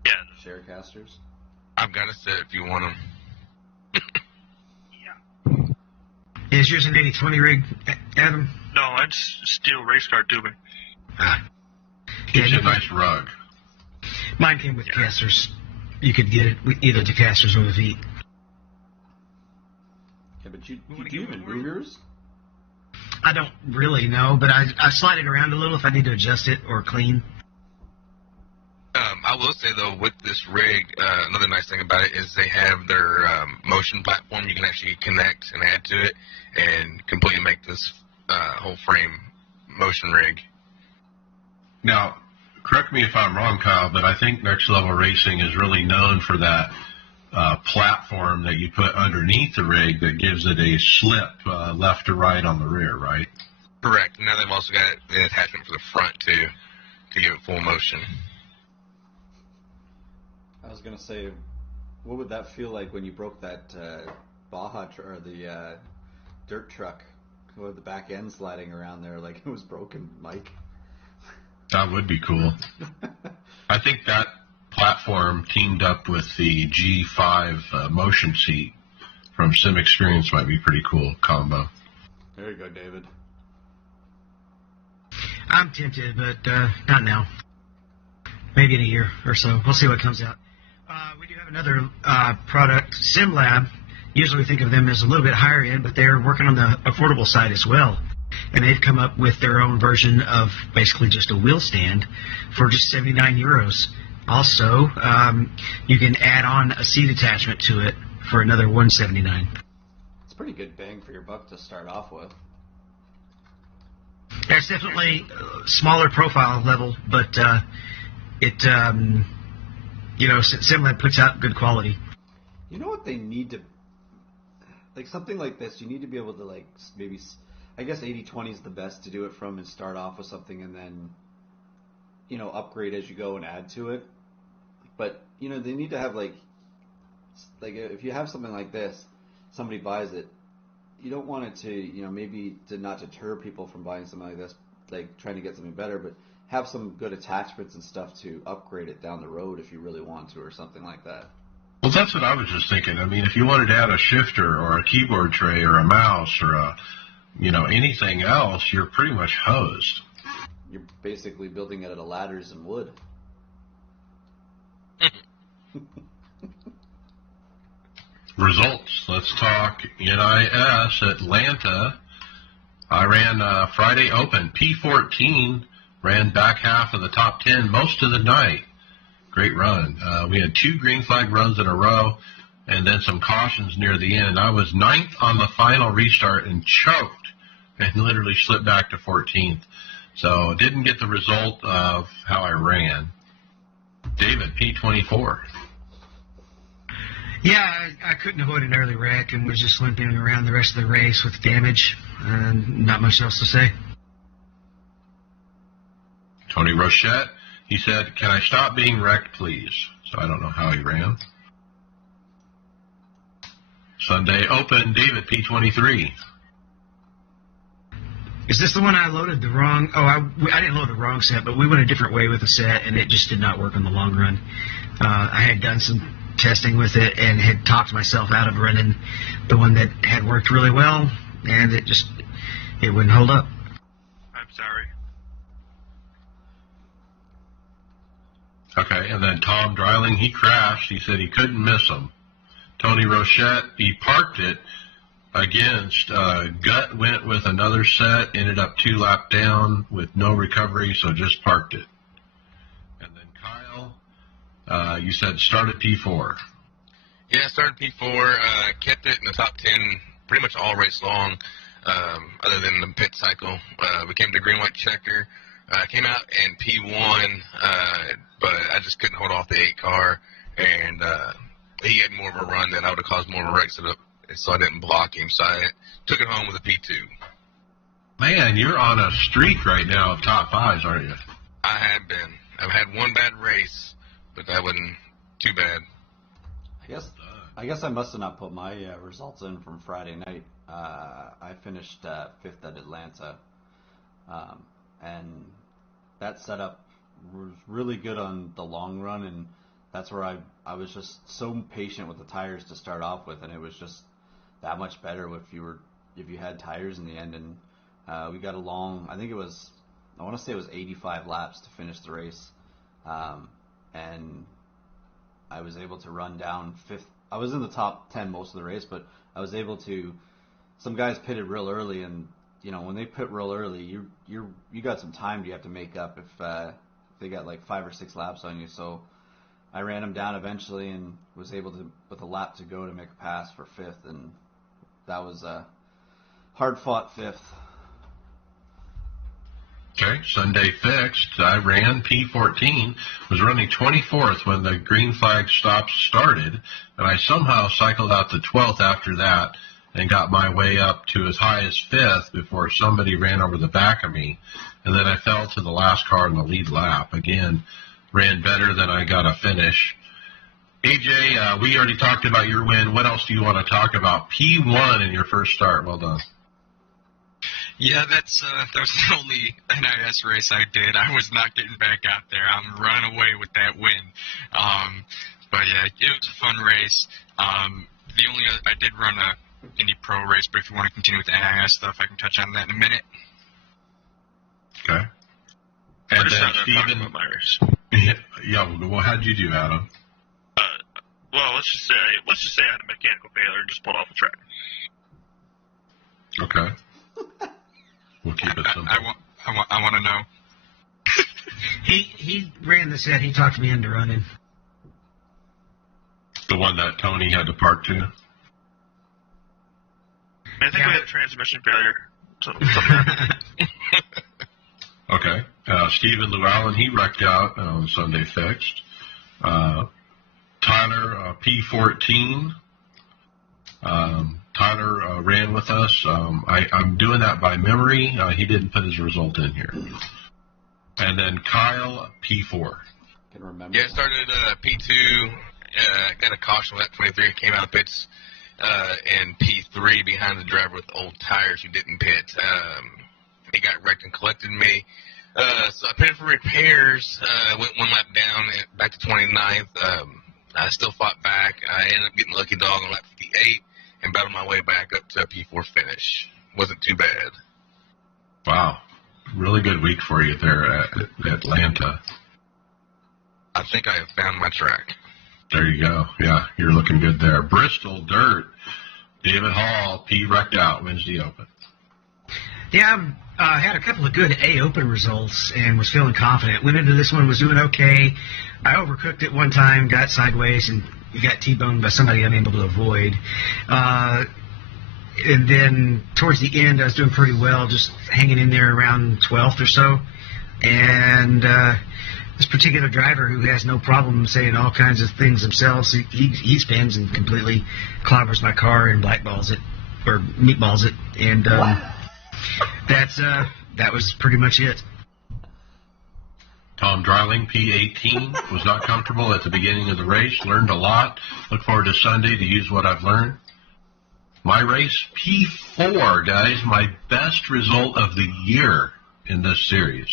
Yeah. share casters. I've got a set if you want them. Yeah. Is yours an 80/20 rig, Adam? No, it's steel race car tubing. Gives you a Yeah, nice rug. mine came with casters. You could get it with either the casters or the V. Yeah, but do wanna you give even it move yours? I don't really know, but I slide it around a little if I need to adjust it or clean. I will say, though, with this rig, another nice thing about it is they have their motion platform. You can actually connect and add to it and completely make this whole frame motion rig. Now, correct me if I'm wrong, Kyle, but I think Next Level Racing is really known for that platform that you put underneath the rig that gives it a slip left to right on the rear, right? Correct. Now they've also got an attachment for the front, too, to give it full motion. I was gonna say, what would that feel like when you broke that Baja or the dirt truck with the back end sliding around there like it was broken, Mike? That would be cool. I think that platform teamed up with the G5 motion seat from Sim Experience might be pretty cool combo. There you go, David. I'm tempted, but not now. Maybe in a year or so. We'll see what comes out. We do have another product, SimLab. Usually we think of them as a little bit higher end, but they're working on the affordable side as well. And they've come up with their own version of basically just a wheel stand for just 79 euros. Also, you can add on a seat attachment to it for another 179. It's pretty good bang for your buck to start off with. Yeah, it's definitely smaller profile level, but SimLab puts out good quality. You know what they need to, like something like this, you need to be able to like maybe, I guess 80/20 is the best to do it from and start off with something and then, upgrade as you go and add to it. But, they need to have like if you have something like this, somebody buys it, you don't want it to, maybe to not deter people from buying something like this, like trying to get something better, but have some good attachments and stuff to upgrade it down the road if you really want to or something like that. Well, that's what I was just thinking. I mean, if you wanted to add a shifter or a keyboard tray or a mouse or anything else, you're pretty much hosed. You're basically building it out of ladders and wood. Results. Let's talk NIS Atlanta. I ran Friday Open. P14 ran back half of the top 10 most of the night. Great run. We had 2 green flag runs in a row and then some cautions near the end. I was 9th on the final restart and choked and literally slipped back to 14th. So didn't get the result of how I ran. David, P24. Yeah, I couldn't avoid an early wreck and was just limping around the rest of the race with damage. Not much else to say. Tony Rochette, he said, "Can I stop being wrecked, please?" So I don't know how he ran. Sunday Open, David, P23. Is this the one I loaded the wrong? Oh, I didn't load the wrong set, but we went a different way with the set, and it just did not work in the long run. I had done some testing with it and had talked myself out of running the one that had worked really well, and it wouldn't hold up. I'm sorry. Okay, and then Tom Dreiling, he crashed. He said he couldn't miss him. Tony Rochette, he parked it against Gut went with another set, ended up 2 lap down with no recovery, so just parked it. And then Kyle, You said started P4. Yeah, I started P4, kept it in the top 10 pretty much all race long, other than the pit cycle. We came to green-white checker, came out in P1, but I just couldn't hold off the 8 car, and he had more of a run that I would have caused more of a wreck, so I didn't block him. So I took it home with a P2. Man, you're on a streak right now of top 5s, aren't you? I have been. I've had one bad race, but that wasn't too bad. I guess I must have not put my results in from Friday night. I finished 5th at Atlanta, and that setup was really good on the long run, and that's where I was just so patient with the tires to start off with, and it was just that much better if you had tires in the end. And we got along. I want to say it was 85 laps to finish the race, and I was able to run down 5th. I was in the top 10 most of the race, but I was able to. Some guys pitted real early, and when they pit real early, you got some time you have to make up if they got like 5 or 6 laps on you. So I ran them down eventually, and was able to, with a lap to go, to make a pass for 5th, and that was a hard fought 5th. Okay, Sunday fixed. I ran P14, was running 24th when the green flag stops started, and I somehow cycled out to 12th after that and got my way up to as high as 5th before somebody ran over the back of me, and then I fell to the last car in the lead lap. Again, ran better than I got a finish. AJ, we already talked about your win. What else do you want to talk about? P1 in your first start. Well done. Yeah, that was the only NIS race I did. I was not getting back out there. I'm running away with that win. But yeah, it was a fun race. The only other, I did run a Indy Pro race, but if you want to continue with the NIS stuff, I can touch on that in a minute. Okay. And then Steven, about my race. yeah. Well, how'd you do, Adam? Well, let's just say I had a mechanical failure and just pulled off the track. Okay. We'll keep it simple. I want to know. He ran the set. He talked me into running. The one that Tony had to park to? I think we had a transmission failure. Okay. Stephen Llewellyn, he wrecked out on Sunday fixed. Tyler, P14. Tyler ran with us. I'm doing that by memory. He didn't put his result in here. And then Kyle, P4. Can remember. Yeah, I started P2. Got a caution with that 23. Came out of pits in P3 behind the driver with old tires who didn't pit. He got wrecked and collected me. So I pitted for repairs. Went one lap down, back to 29th. I still fought back. I ended up getting lucky dog on lap 58 and battled my way back up to a P4 finish. Wasn't too bad. Wow. Really good week for you there at Atlanta. I think I have found my track. There you go. Yeah, you're looking good there. Bristol Dirt. David Hall, P wrecked out Wednesday Open. Yeah, I had a couple of good A Open results and was feeling confident. Went into this one, was doing okay. I overcooked it one time, got sideways, and got T-boned by somebody unable to avoid. And then towards the end, I was doing pretty well, just hanging in there around 12th or so. And this particular driver, who has no problem saying all kinds of things himself, he spins and completely clobbers my car and blackballs it, or meatballs it. And that was pretty much it. Tom Dreiling, P18, was not comfortable at the beginning of the race. Learned a lot. Look forward to Sunday to use what I've learned. My race, P4, guys. My best result of the year in this series.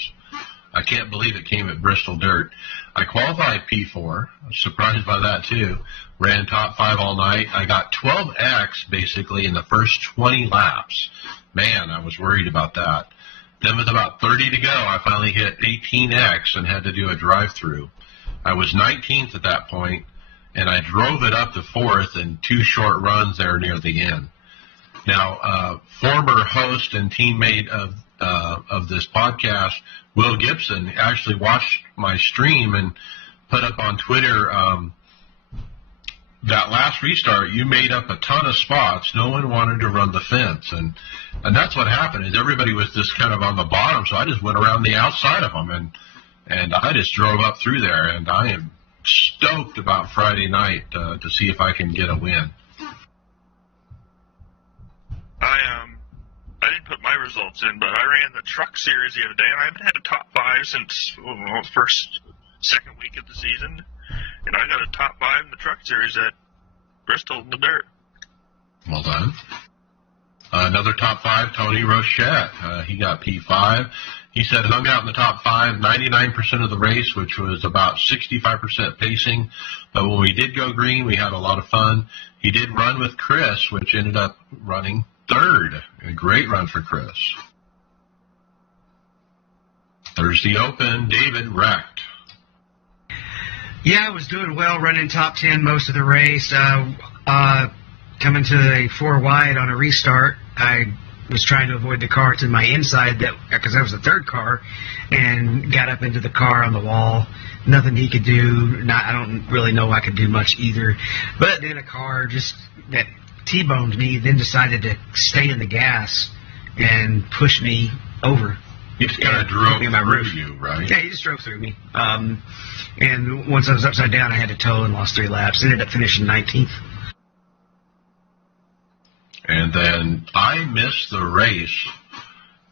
I can't believe it came at Bristol Dirt. I qualified P4. I was surprised by that, too. Ran top 5 all night. I got 12X, basically, in the first 20 laps. Man, I was worried about that. Then with about 30 to go, I finally hit 18X and had to do a drive-through. I was 19th at that point, and I drove it up to 4th in 2 short runs there near the end. Now, former host and teammate of this podcast, Will Gibson, actually watched my stream and put up on Twitter, that last restart, you made up a ton of spots. No one wanted to run the fence, and that's what happened. Is everybody was just kind of on the bottom, so I just went around the outside of them, and I just drove up through there, and I am stoked about Friday night to see if I can get a win. I didn't put my results in, but I ran the truck series the other day, and I haven't had a top 5 since second week of the season, and I got a top 5 in the truck series at Bristol in the dirt. Well done. Another top 5, Tony Rochette. He got P5. He said hung out in the top 5, 99% of the race, which was about 65% pacing. But when we did go green, we had a lot of fun. He did run with Chris, which ended up running third. A great run for Chris. Thursday Open, David wrecked. Yeah, I was doing well, running top 10 most of the race. Coming to a 4 wide on a restart, I was trying to avoid the car to my inside because that was the third car, and got up into the car on the wall. Nothing he could do. I don't really know I could do much either. But then a car just that T-boned me, then decided to stay in the gas and push me over. He just kind of drove through you, right? Yeah, he just drove through me. And once I was upside down, I had to tow and lost 3 laps. Ended up finishing 19th. And then I missed the race.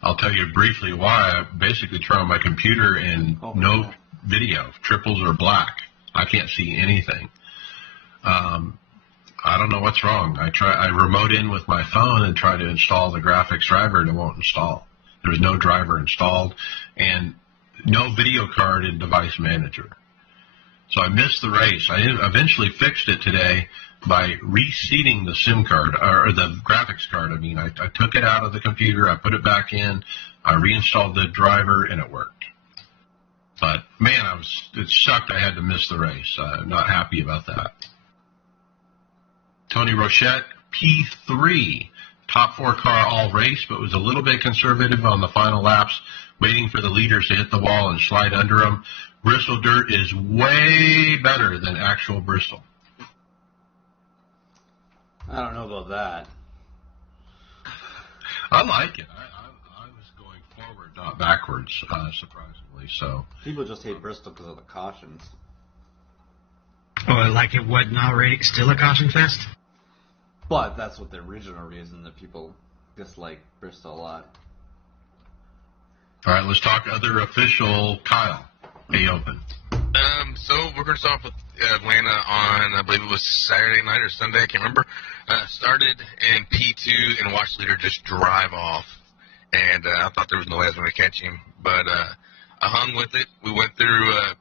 I'll tell you briefly why. I basically turned on my computer and no video. Triples are black. I can't see anything. I don't know what's wrong. I remote in with my phone and try to install the graphics driver, and it won't install. There's no driver installed and no video card in Device Manager. So I missed the race. I eventually fixed it today by reseating the SIM card, or the graphics card. I mean, I took it out of the computer, I put it back in, I reinstalled the driver, and it worked. But, man, it sucked I had to miss the race. I'm not happy about that. Tony Rochette, P3. Top 4 car all race, but was a little bit conservative on the final laps, waiting for the leaders to hit the wall and slide under them. Bristol dirt is way better than actual Bristol. I don't know about that. I like it. I was going forward, not backwards, surprisingly. So People just hate Bristol because of the cautions. Oh, like it wasn't already still a caution fest? But that's what the original reason that people dislike Bristol a lot. All right, let's talk other official. Kyle, A Open. So we're going to start off with Atlanta on, I believe it was Saturday night or Sunday, I can't remember. Started in P2 and watched the leader just drive off. And I thought there was no way I was going to catch him. But I hung with it. We went through a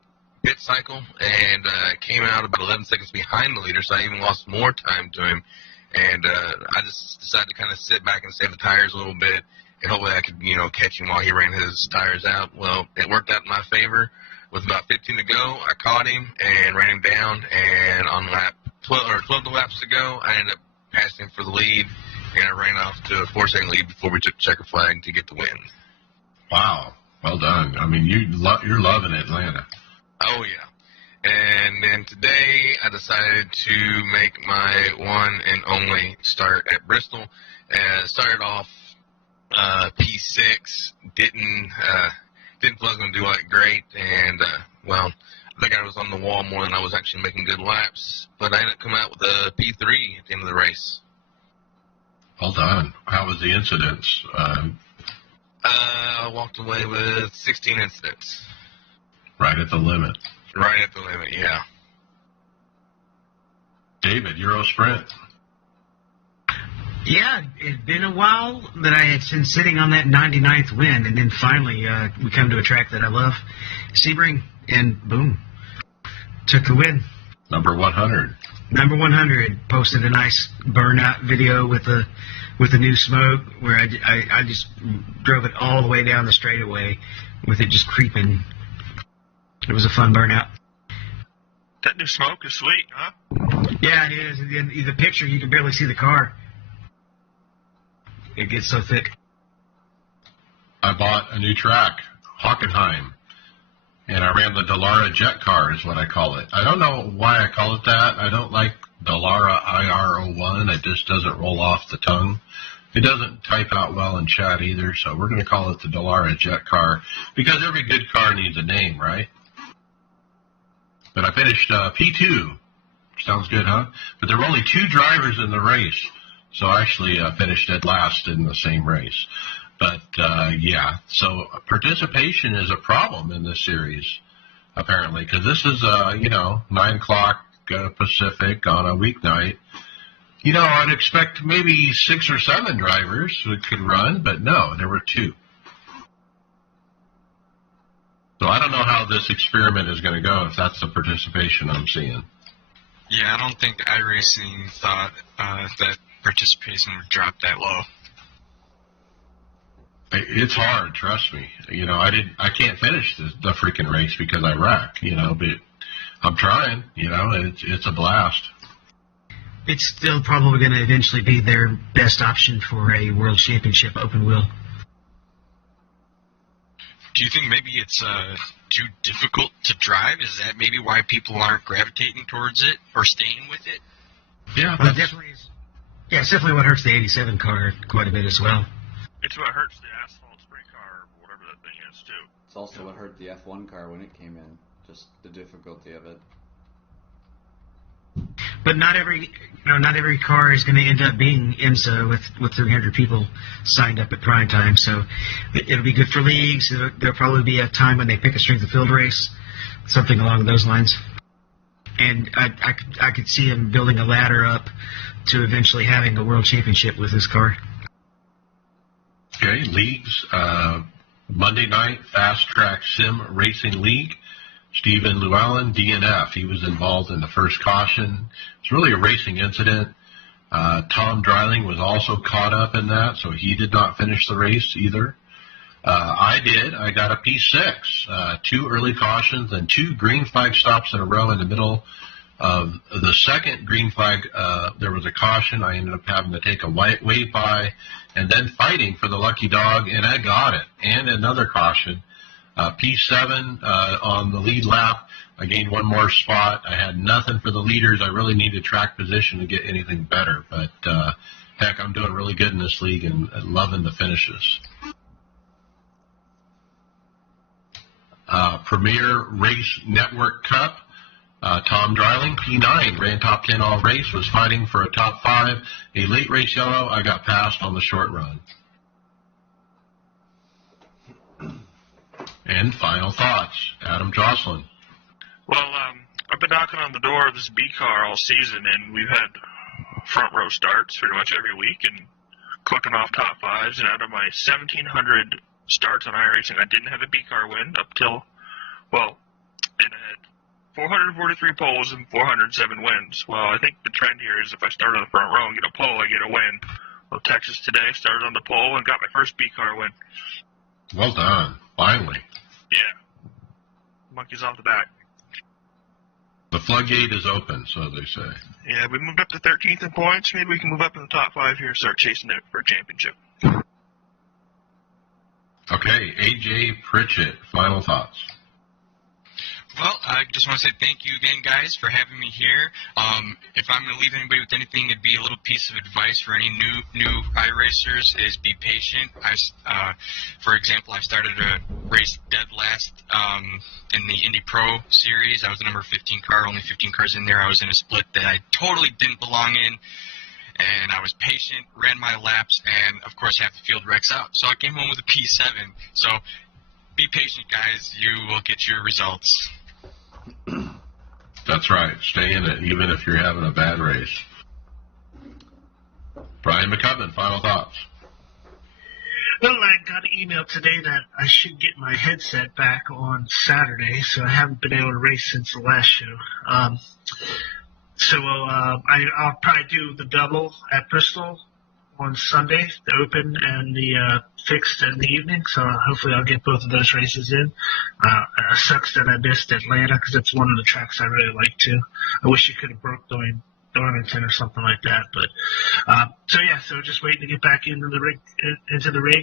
pit cycle and came out about 11 seconds behind the leader, so I even lost more time to him. And I just decided to kind of sit back and save the tires a little bit, and hopefully I could, catch him while he ran his tires out. Well, it worked out in my favor. With about 15 to go, I caught him and ran him down, and on lap 12 laps to go, I ended up passing him for the lead, and I ran off to a 4-second lead before we took the checker flag to get the win. Wow, well done. I mean, you're loving Atlanta. Oh, yeah. And then today, I decided to make my one and only start at Bristol. Started off P6, didn't feel I was going to do great, and, I think I was on the wall more than I was actually making good laps, but I ended up coming out with a P3 at the end of the race. Well done. How was the incidents? I walked away with 16 incidents. Right at the limit. Right at the limit, yeah. David, Euro Sprint. Yeah, it had been a while that I had been sitting on that 99th win, and then finally we come to a track that I love, Sebring, and boom, took the win. Number 100. Number 100 posted a nice burnout video with the new smoke where I just drove it all the way down the straightaway with it just creeping. It was a fun burnout. That new smoke is sweet, huh? Yeah, it is. In the picture, you can barely see the car. It gets so thick. I bought a new track, Hockenheim. and I ran the Dallara Jet Car is what I call it. I don't know why I call it that. I don't like Dallara IR01. It just doesn't roll off the tongue. It doesn't type out well in chat either, so we're going to call it the Dallara Jet Car because every good car needs a name, right? But I finished P2. Sounds good, huh? But there were only 2 drivers in the race, so I actually finished dead last in the same race. But, yeah, so participation is a problem in this series, apparently, because this is, 9 o'clock Pacific on a weeknight. I'd expect maybe 6 or 7 drivers who could run, but no, there were 2. So I don't know how this experiment is going to go if that's the participation I'm seeing. Yeah, I don't think iRacing thought that participation would drop that low. It's hard, trust me. I can't finish the freaking race because I wreck, but I'm trying, it's a blast. It's still probably going to eventually be their best option for a World Championship open wheel. Do you think maybe it's too difficult to drive? Is that maybe why people aren't gravitating towards it or staying with it? Yeah, well, it's definitely what hurts the 87 car quite a bit as well. It's what hurts the asphalt sprint car, or whatever that thing is, too. It's also what hurt the F1 car when it came in, just the difficulty of it. But not every car is going to end up being IMSA with 300 people signed up at prime time. So it'll be good for leagues. There'll probably be a time when they pick a strength of field race, something along those lines. And I could see him building a ladder up to eventually having a world championship with this car. Okay, leagues. Monday night Fast Track Sim Racing League. Stephen Llewellyn, DNF. He was involved in the first caution. It's really a racing incident. Tom Dreiling was also caught up in that, so he did not finish the race either. I did. I got a P6, 2 early cautions and 2 green flag stops in a row in the middle of the second green flag. There was a caution. I ended up having to take a wave by and then fighting for the lucky dog, and I got it. And another caution. P7 on the lead lap. I gained 1 more spot. I had nothing for the leaders. I really needed track position to get anything better. But, heck, I'm doing really good in this league and loving the finishes. Premier Race Network Cup. Tom Dreiling, P9, ran top 10 all race, was fighting for a top 5. A late race yellow, I got passed on the short run. And final thoughts, Adam Jocelyn. Well, I've been knocking on the door of this B car all season, and we've had front row starts pretty much every week and clicking off top 5s. And out of my 1,700 starts on iRacing, I didn't have a B car win up till, and I had 443 poles and 407 wins. Well, I think the trend here is if I start on the front row and get a pole, I get a win. Well, Texas today started on the pole and got my first B car win. Well done. Finally. Yeah. Monkeys off the back. The floodgate is open, so they say. Yeah, we moved up to 13th in points. Maybe we can move up in the top 5 here and start chasing it for a championship. Okay, AJ Pritchett, final thoughts. Well, I just want to say thank you again, guys, for having me here. If I'm going to leave anybody with anything, it'd be a little piece of advice for any new iRacers is be patient. For example, I started a race dead last in the Indy Pro Series. I was the number 15 car, only 15 cars in there. I was in a split that I totally didn't belong in, and I was patient, ran my laps, and, of course, half the field wrecks out. So I came home with a P7. So be patient, guys. You will get your results. That's right. Stay in it, even if you're having a bad race. Brian McCubbin, final thoughts. Well, I got an email today that I should get my headset back on Saturday, so I haven't been able to race since the last show. I'll probably do the double at Bristol on Sunday, the open and the fixed in the evening, so hopefully I'll get both of those races in. It sucks that I missed Atlanta because it's one of the tracks I really like too. I wish you could have broke Darlington or something like that, but so just waiting to get back into the rig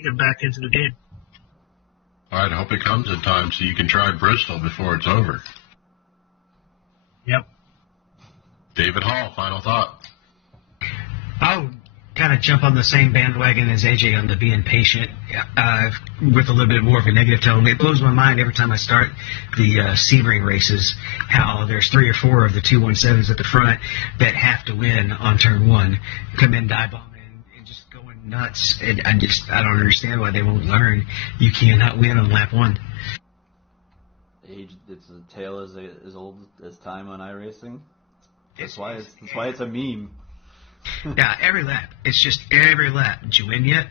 and back into the game. All right, I hope it comes in time so you can try Bristol before it's over. Yep. David Hall, final thought. I'll kind of jump on the same bandwagon as AJ on the being patient with a little bit more of a negative tone. It blows my mind every time I start the Sebring races how there's 3 or 4 of the 217s at the front that have to win on turn 1, come in dive bombing and just going nuts. And I don't understand why they won't learn. You cannot win on lap 1. It's a tale as old as time on iRacing. That's why it's a meme. Yeah, every lap. It's just every lap. Did you win yet?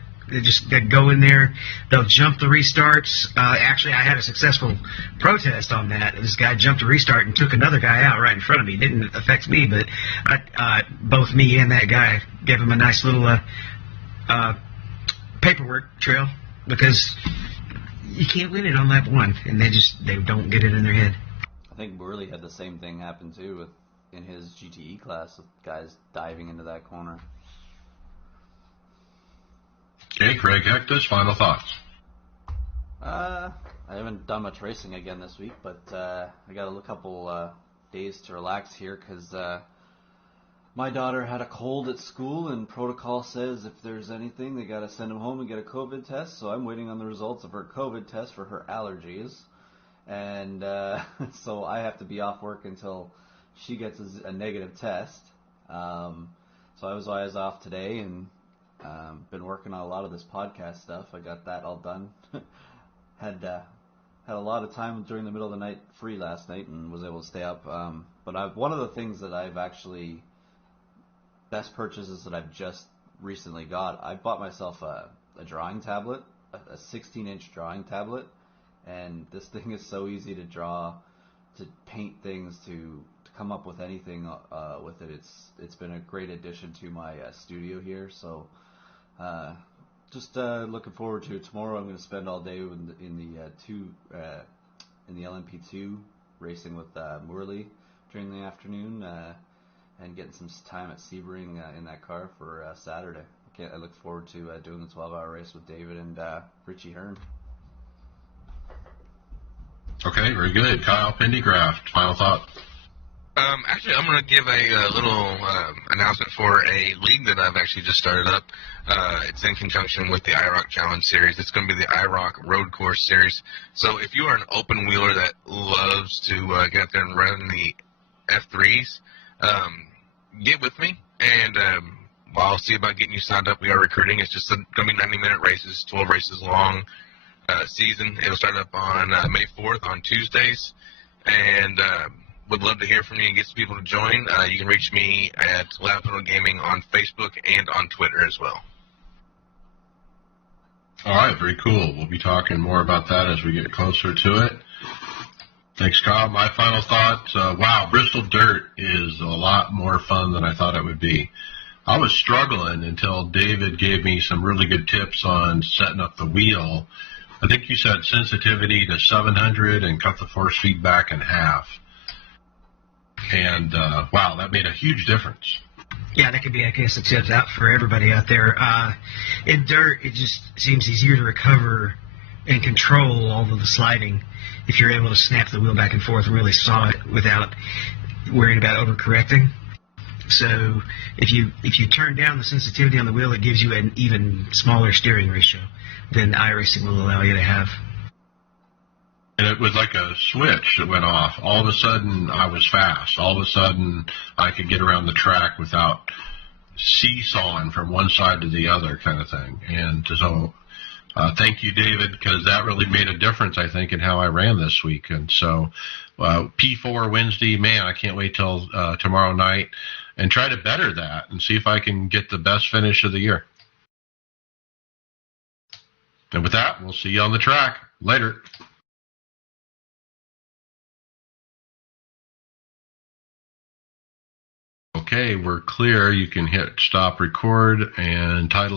They go in there. They'll jump the restarts. Actually, I had a successful protest on that. This guy jumped a restart and took another guy out right in front of me. It didn't affect me, but both me and that guy gave him a nice little paperwork trail because you can't win it on lap 1, and they don't get it in their head. I think Burley had the same thing happen too in his GTE class with guys diving into that corner. Okay, Craig Hectus, final thoughts. I haven't done much racing again this week, but I got a couple days to relax here because my daughter had a cold at school, and protocol says if there's anything, they got to send him home and get a COVID test. So I'm waiting on the results of her COVID test for her allergies, and so I have to be off work until she gets a negative test. So I was off today and been working on a lot of this podcast stuff. I got that all done. Had a lot of time during the middle of the night free last night and was able to stay up. But one of the things that I've actually best purchases that I've just recently got, I bought myself a drawing tablet, a 16-inch drawing tablet, and this thing is so easy to draw, to paint things, to come up with anything with it. It's been a great addition to my studio here. So just looking forward to it. Tomorrow I'm going to spend all day in the LMP2 racing with Morley during the afternoon and getting some time at Sebring in that car for Saturday. I look forward to doing the 12-hour race with David and Richie Hearn. Okay, very good. Kyle Pendycraft, final thought. Actually, I'm going to give a little announcement for a league that I've actually just started up. It's in conjunction with the iRock Challenge Series. It's going to be the iRock Road Course Series. So if you are an open wheeler that loves to get out there and run the F3s, get with me, and I'll see about getting you signed up. We are recruiting. It's just going to be 90-minute races, 12 races long season. It'll start up on May 4th on Tuesdays, and would love to hear from you and get some people to join. You can reach me at Loud Pedal Gaming on Facebook and on Twitter as well. All right, very cool. We'll be talking more about that as we get closer to it. Thanks, Kyle. My final thoughts, wow, Bristol Dirt is a lot more fun than I thought it would be. I was struggling until David gave me some really good tips on setting up the wheel. I think you said sensitivity to 700 and cut the force feedback in half. And, wow, that made a huge difference. Yeah, that could be, I guess, a tip out for everybody out there. In dirt, it just seems easier to recover and control all of the sliding if you're able to snap the wheel back and forth and really saw it without worrying about overcorrecting. So if you turn down the sensitivity on the wheel, it gives you an even smaller steering ratio than iRacing will allow you to have. And it was like a switch that went off. All of a sudden, I was fast. All of a sudden, I could get around the track without seesawing from one side to the other kind of thing. And so thank you, David, because that really made a difference, I think, in how I ran this week. And so P4 Wednesday, man, I can't wait till tomorrow night and try to better that and see if I can get the best finish of the year. And with that, we'll see you on the track. Later. Okay, we're clear. You can hit stop record and title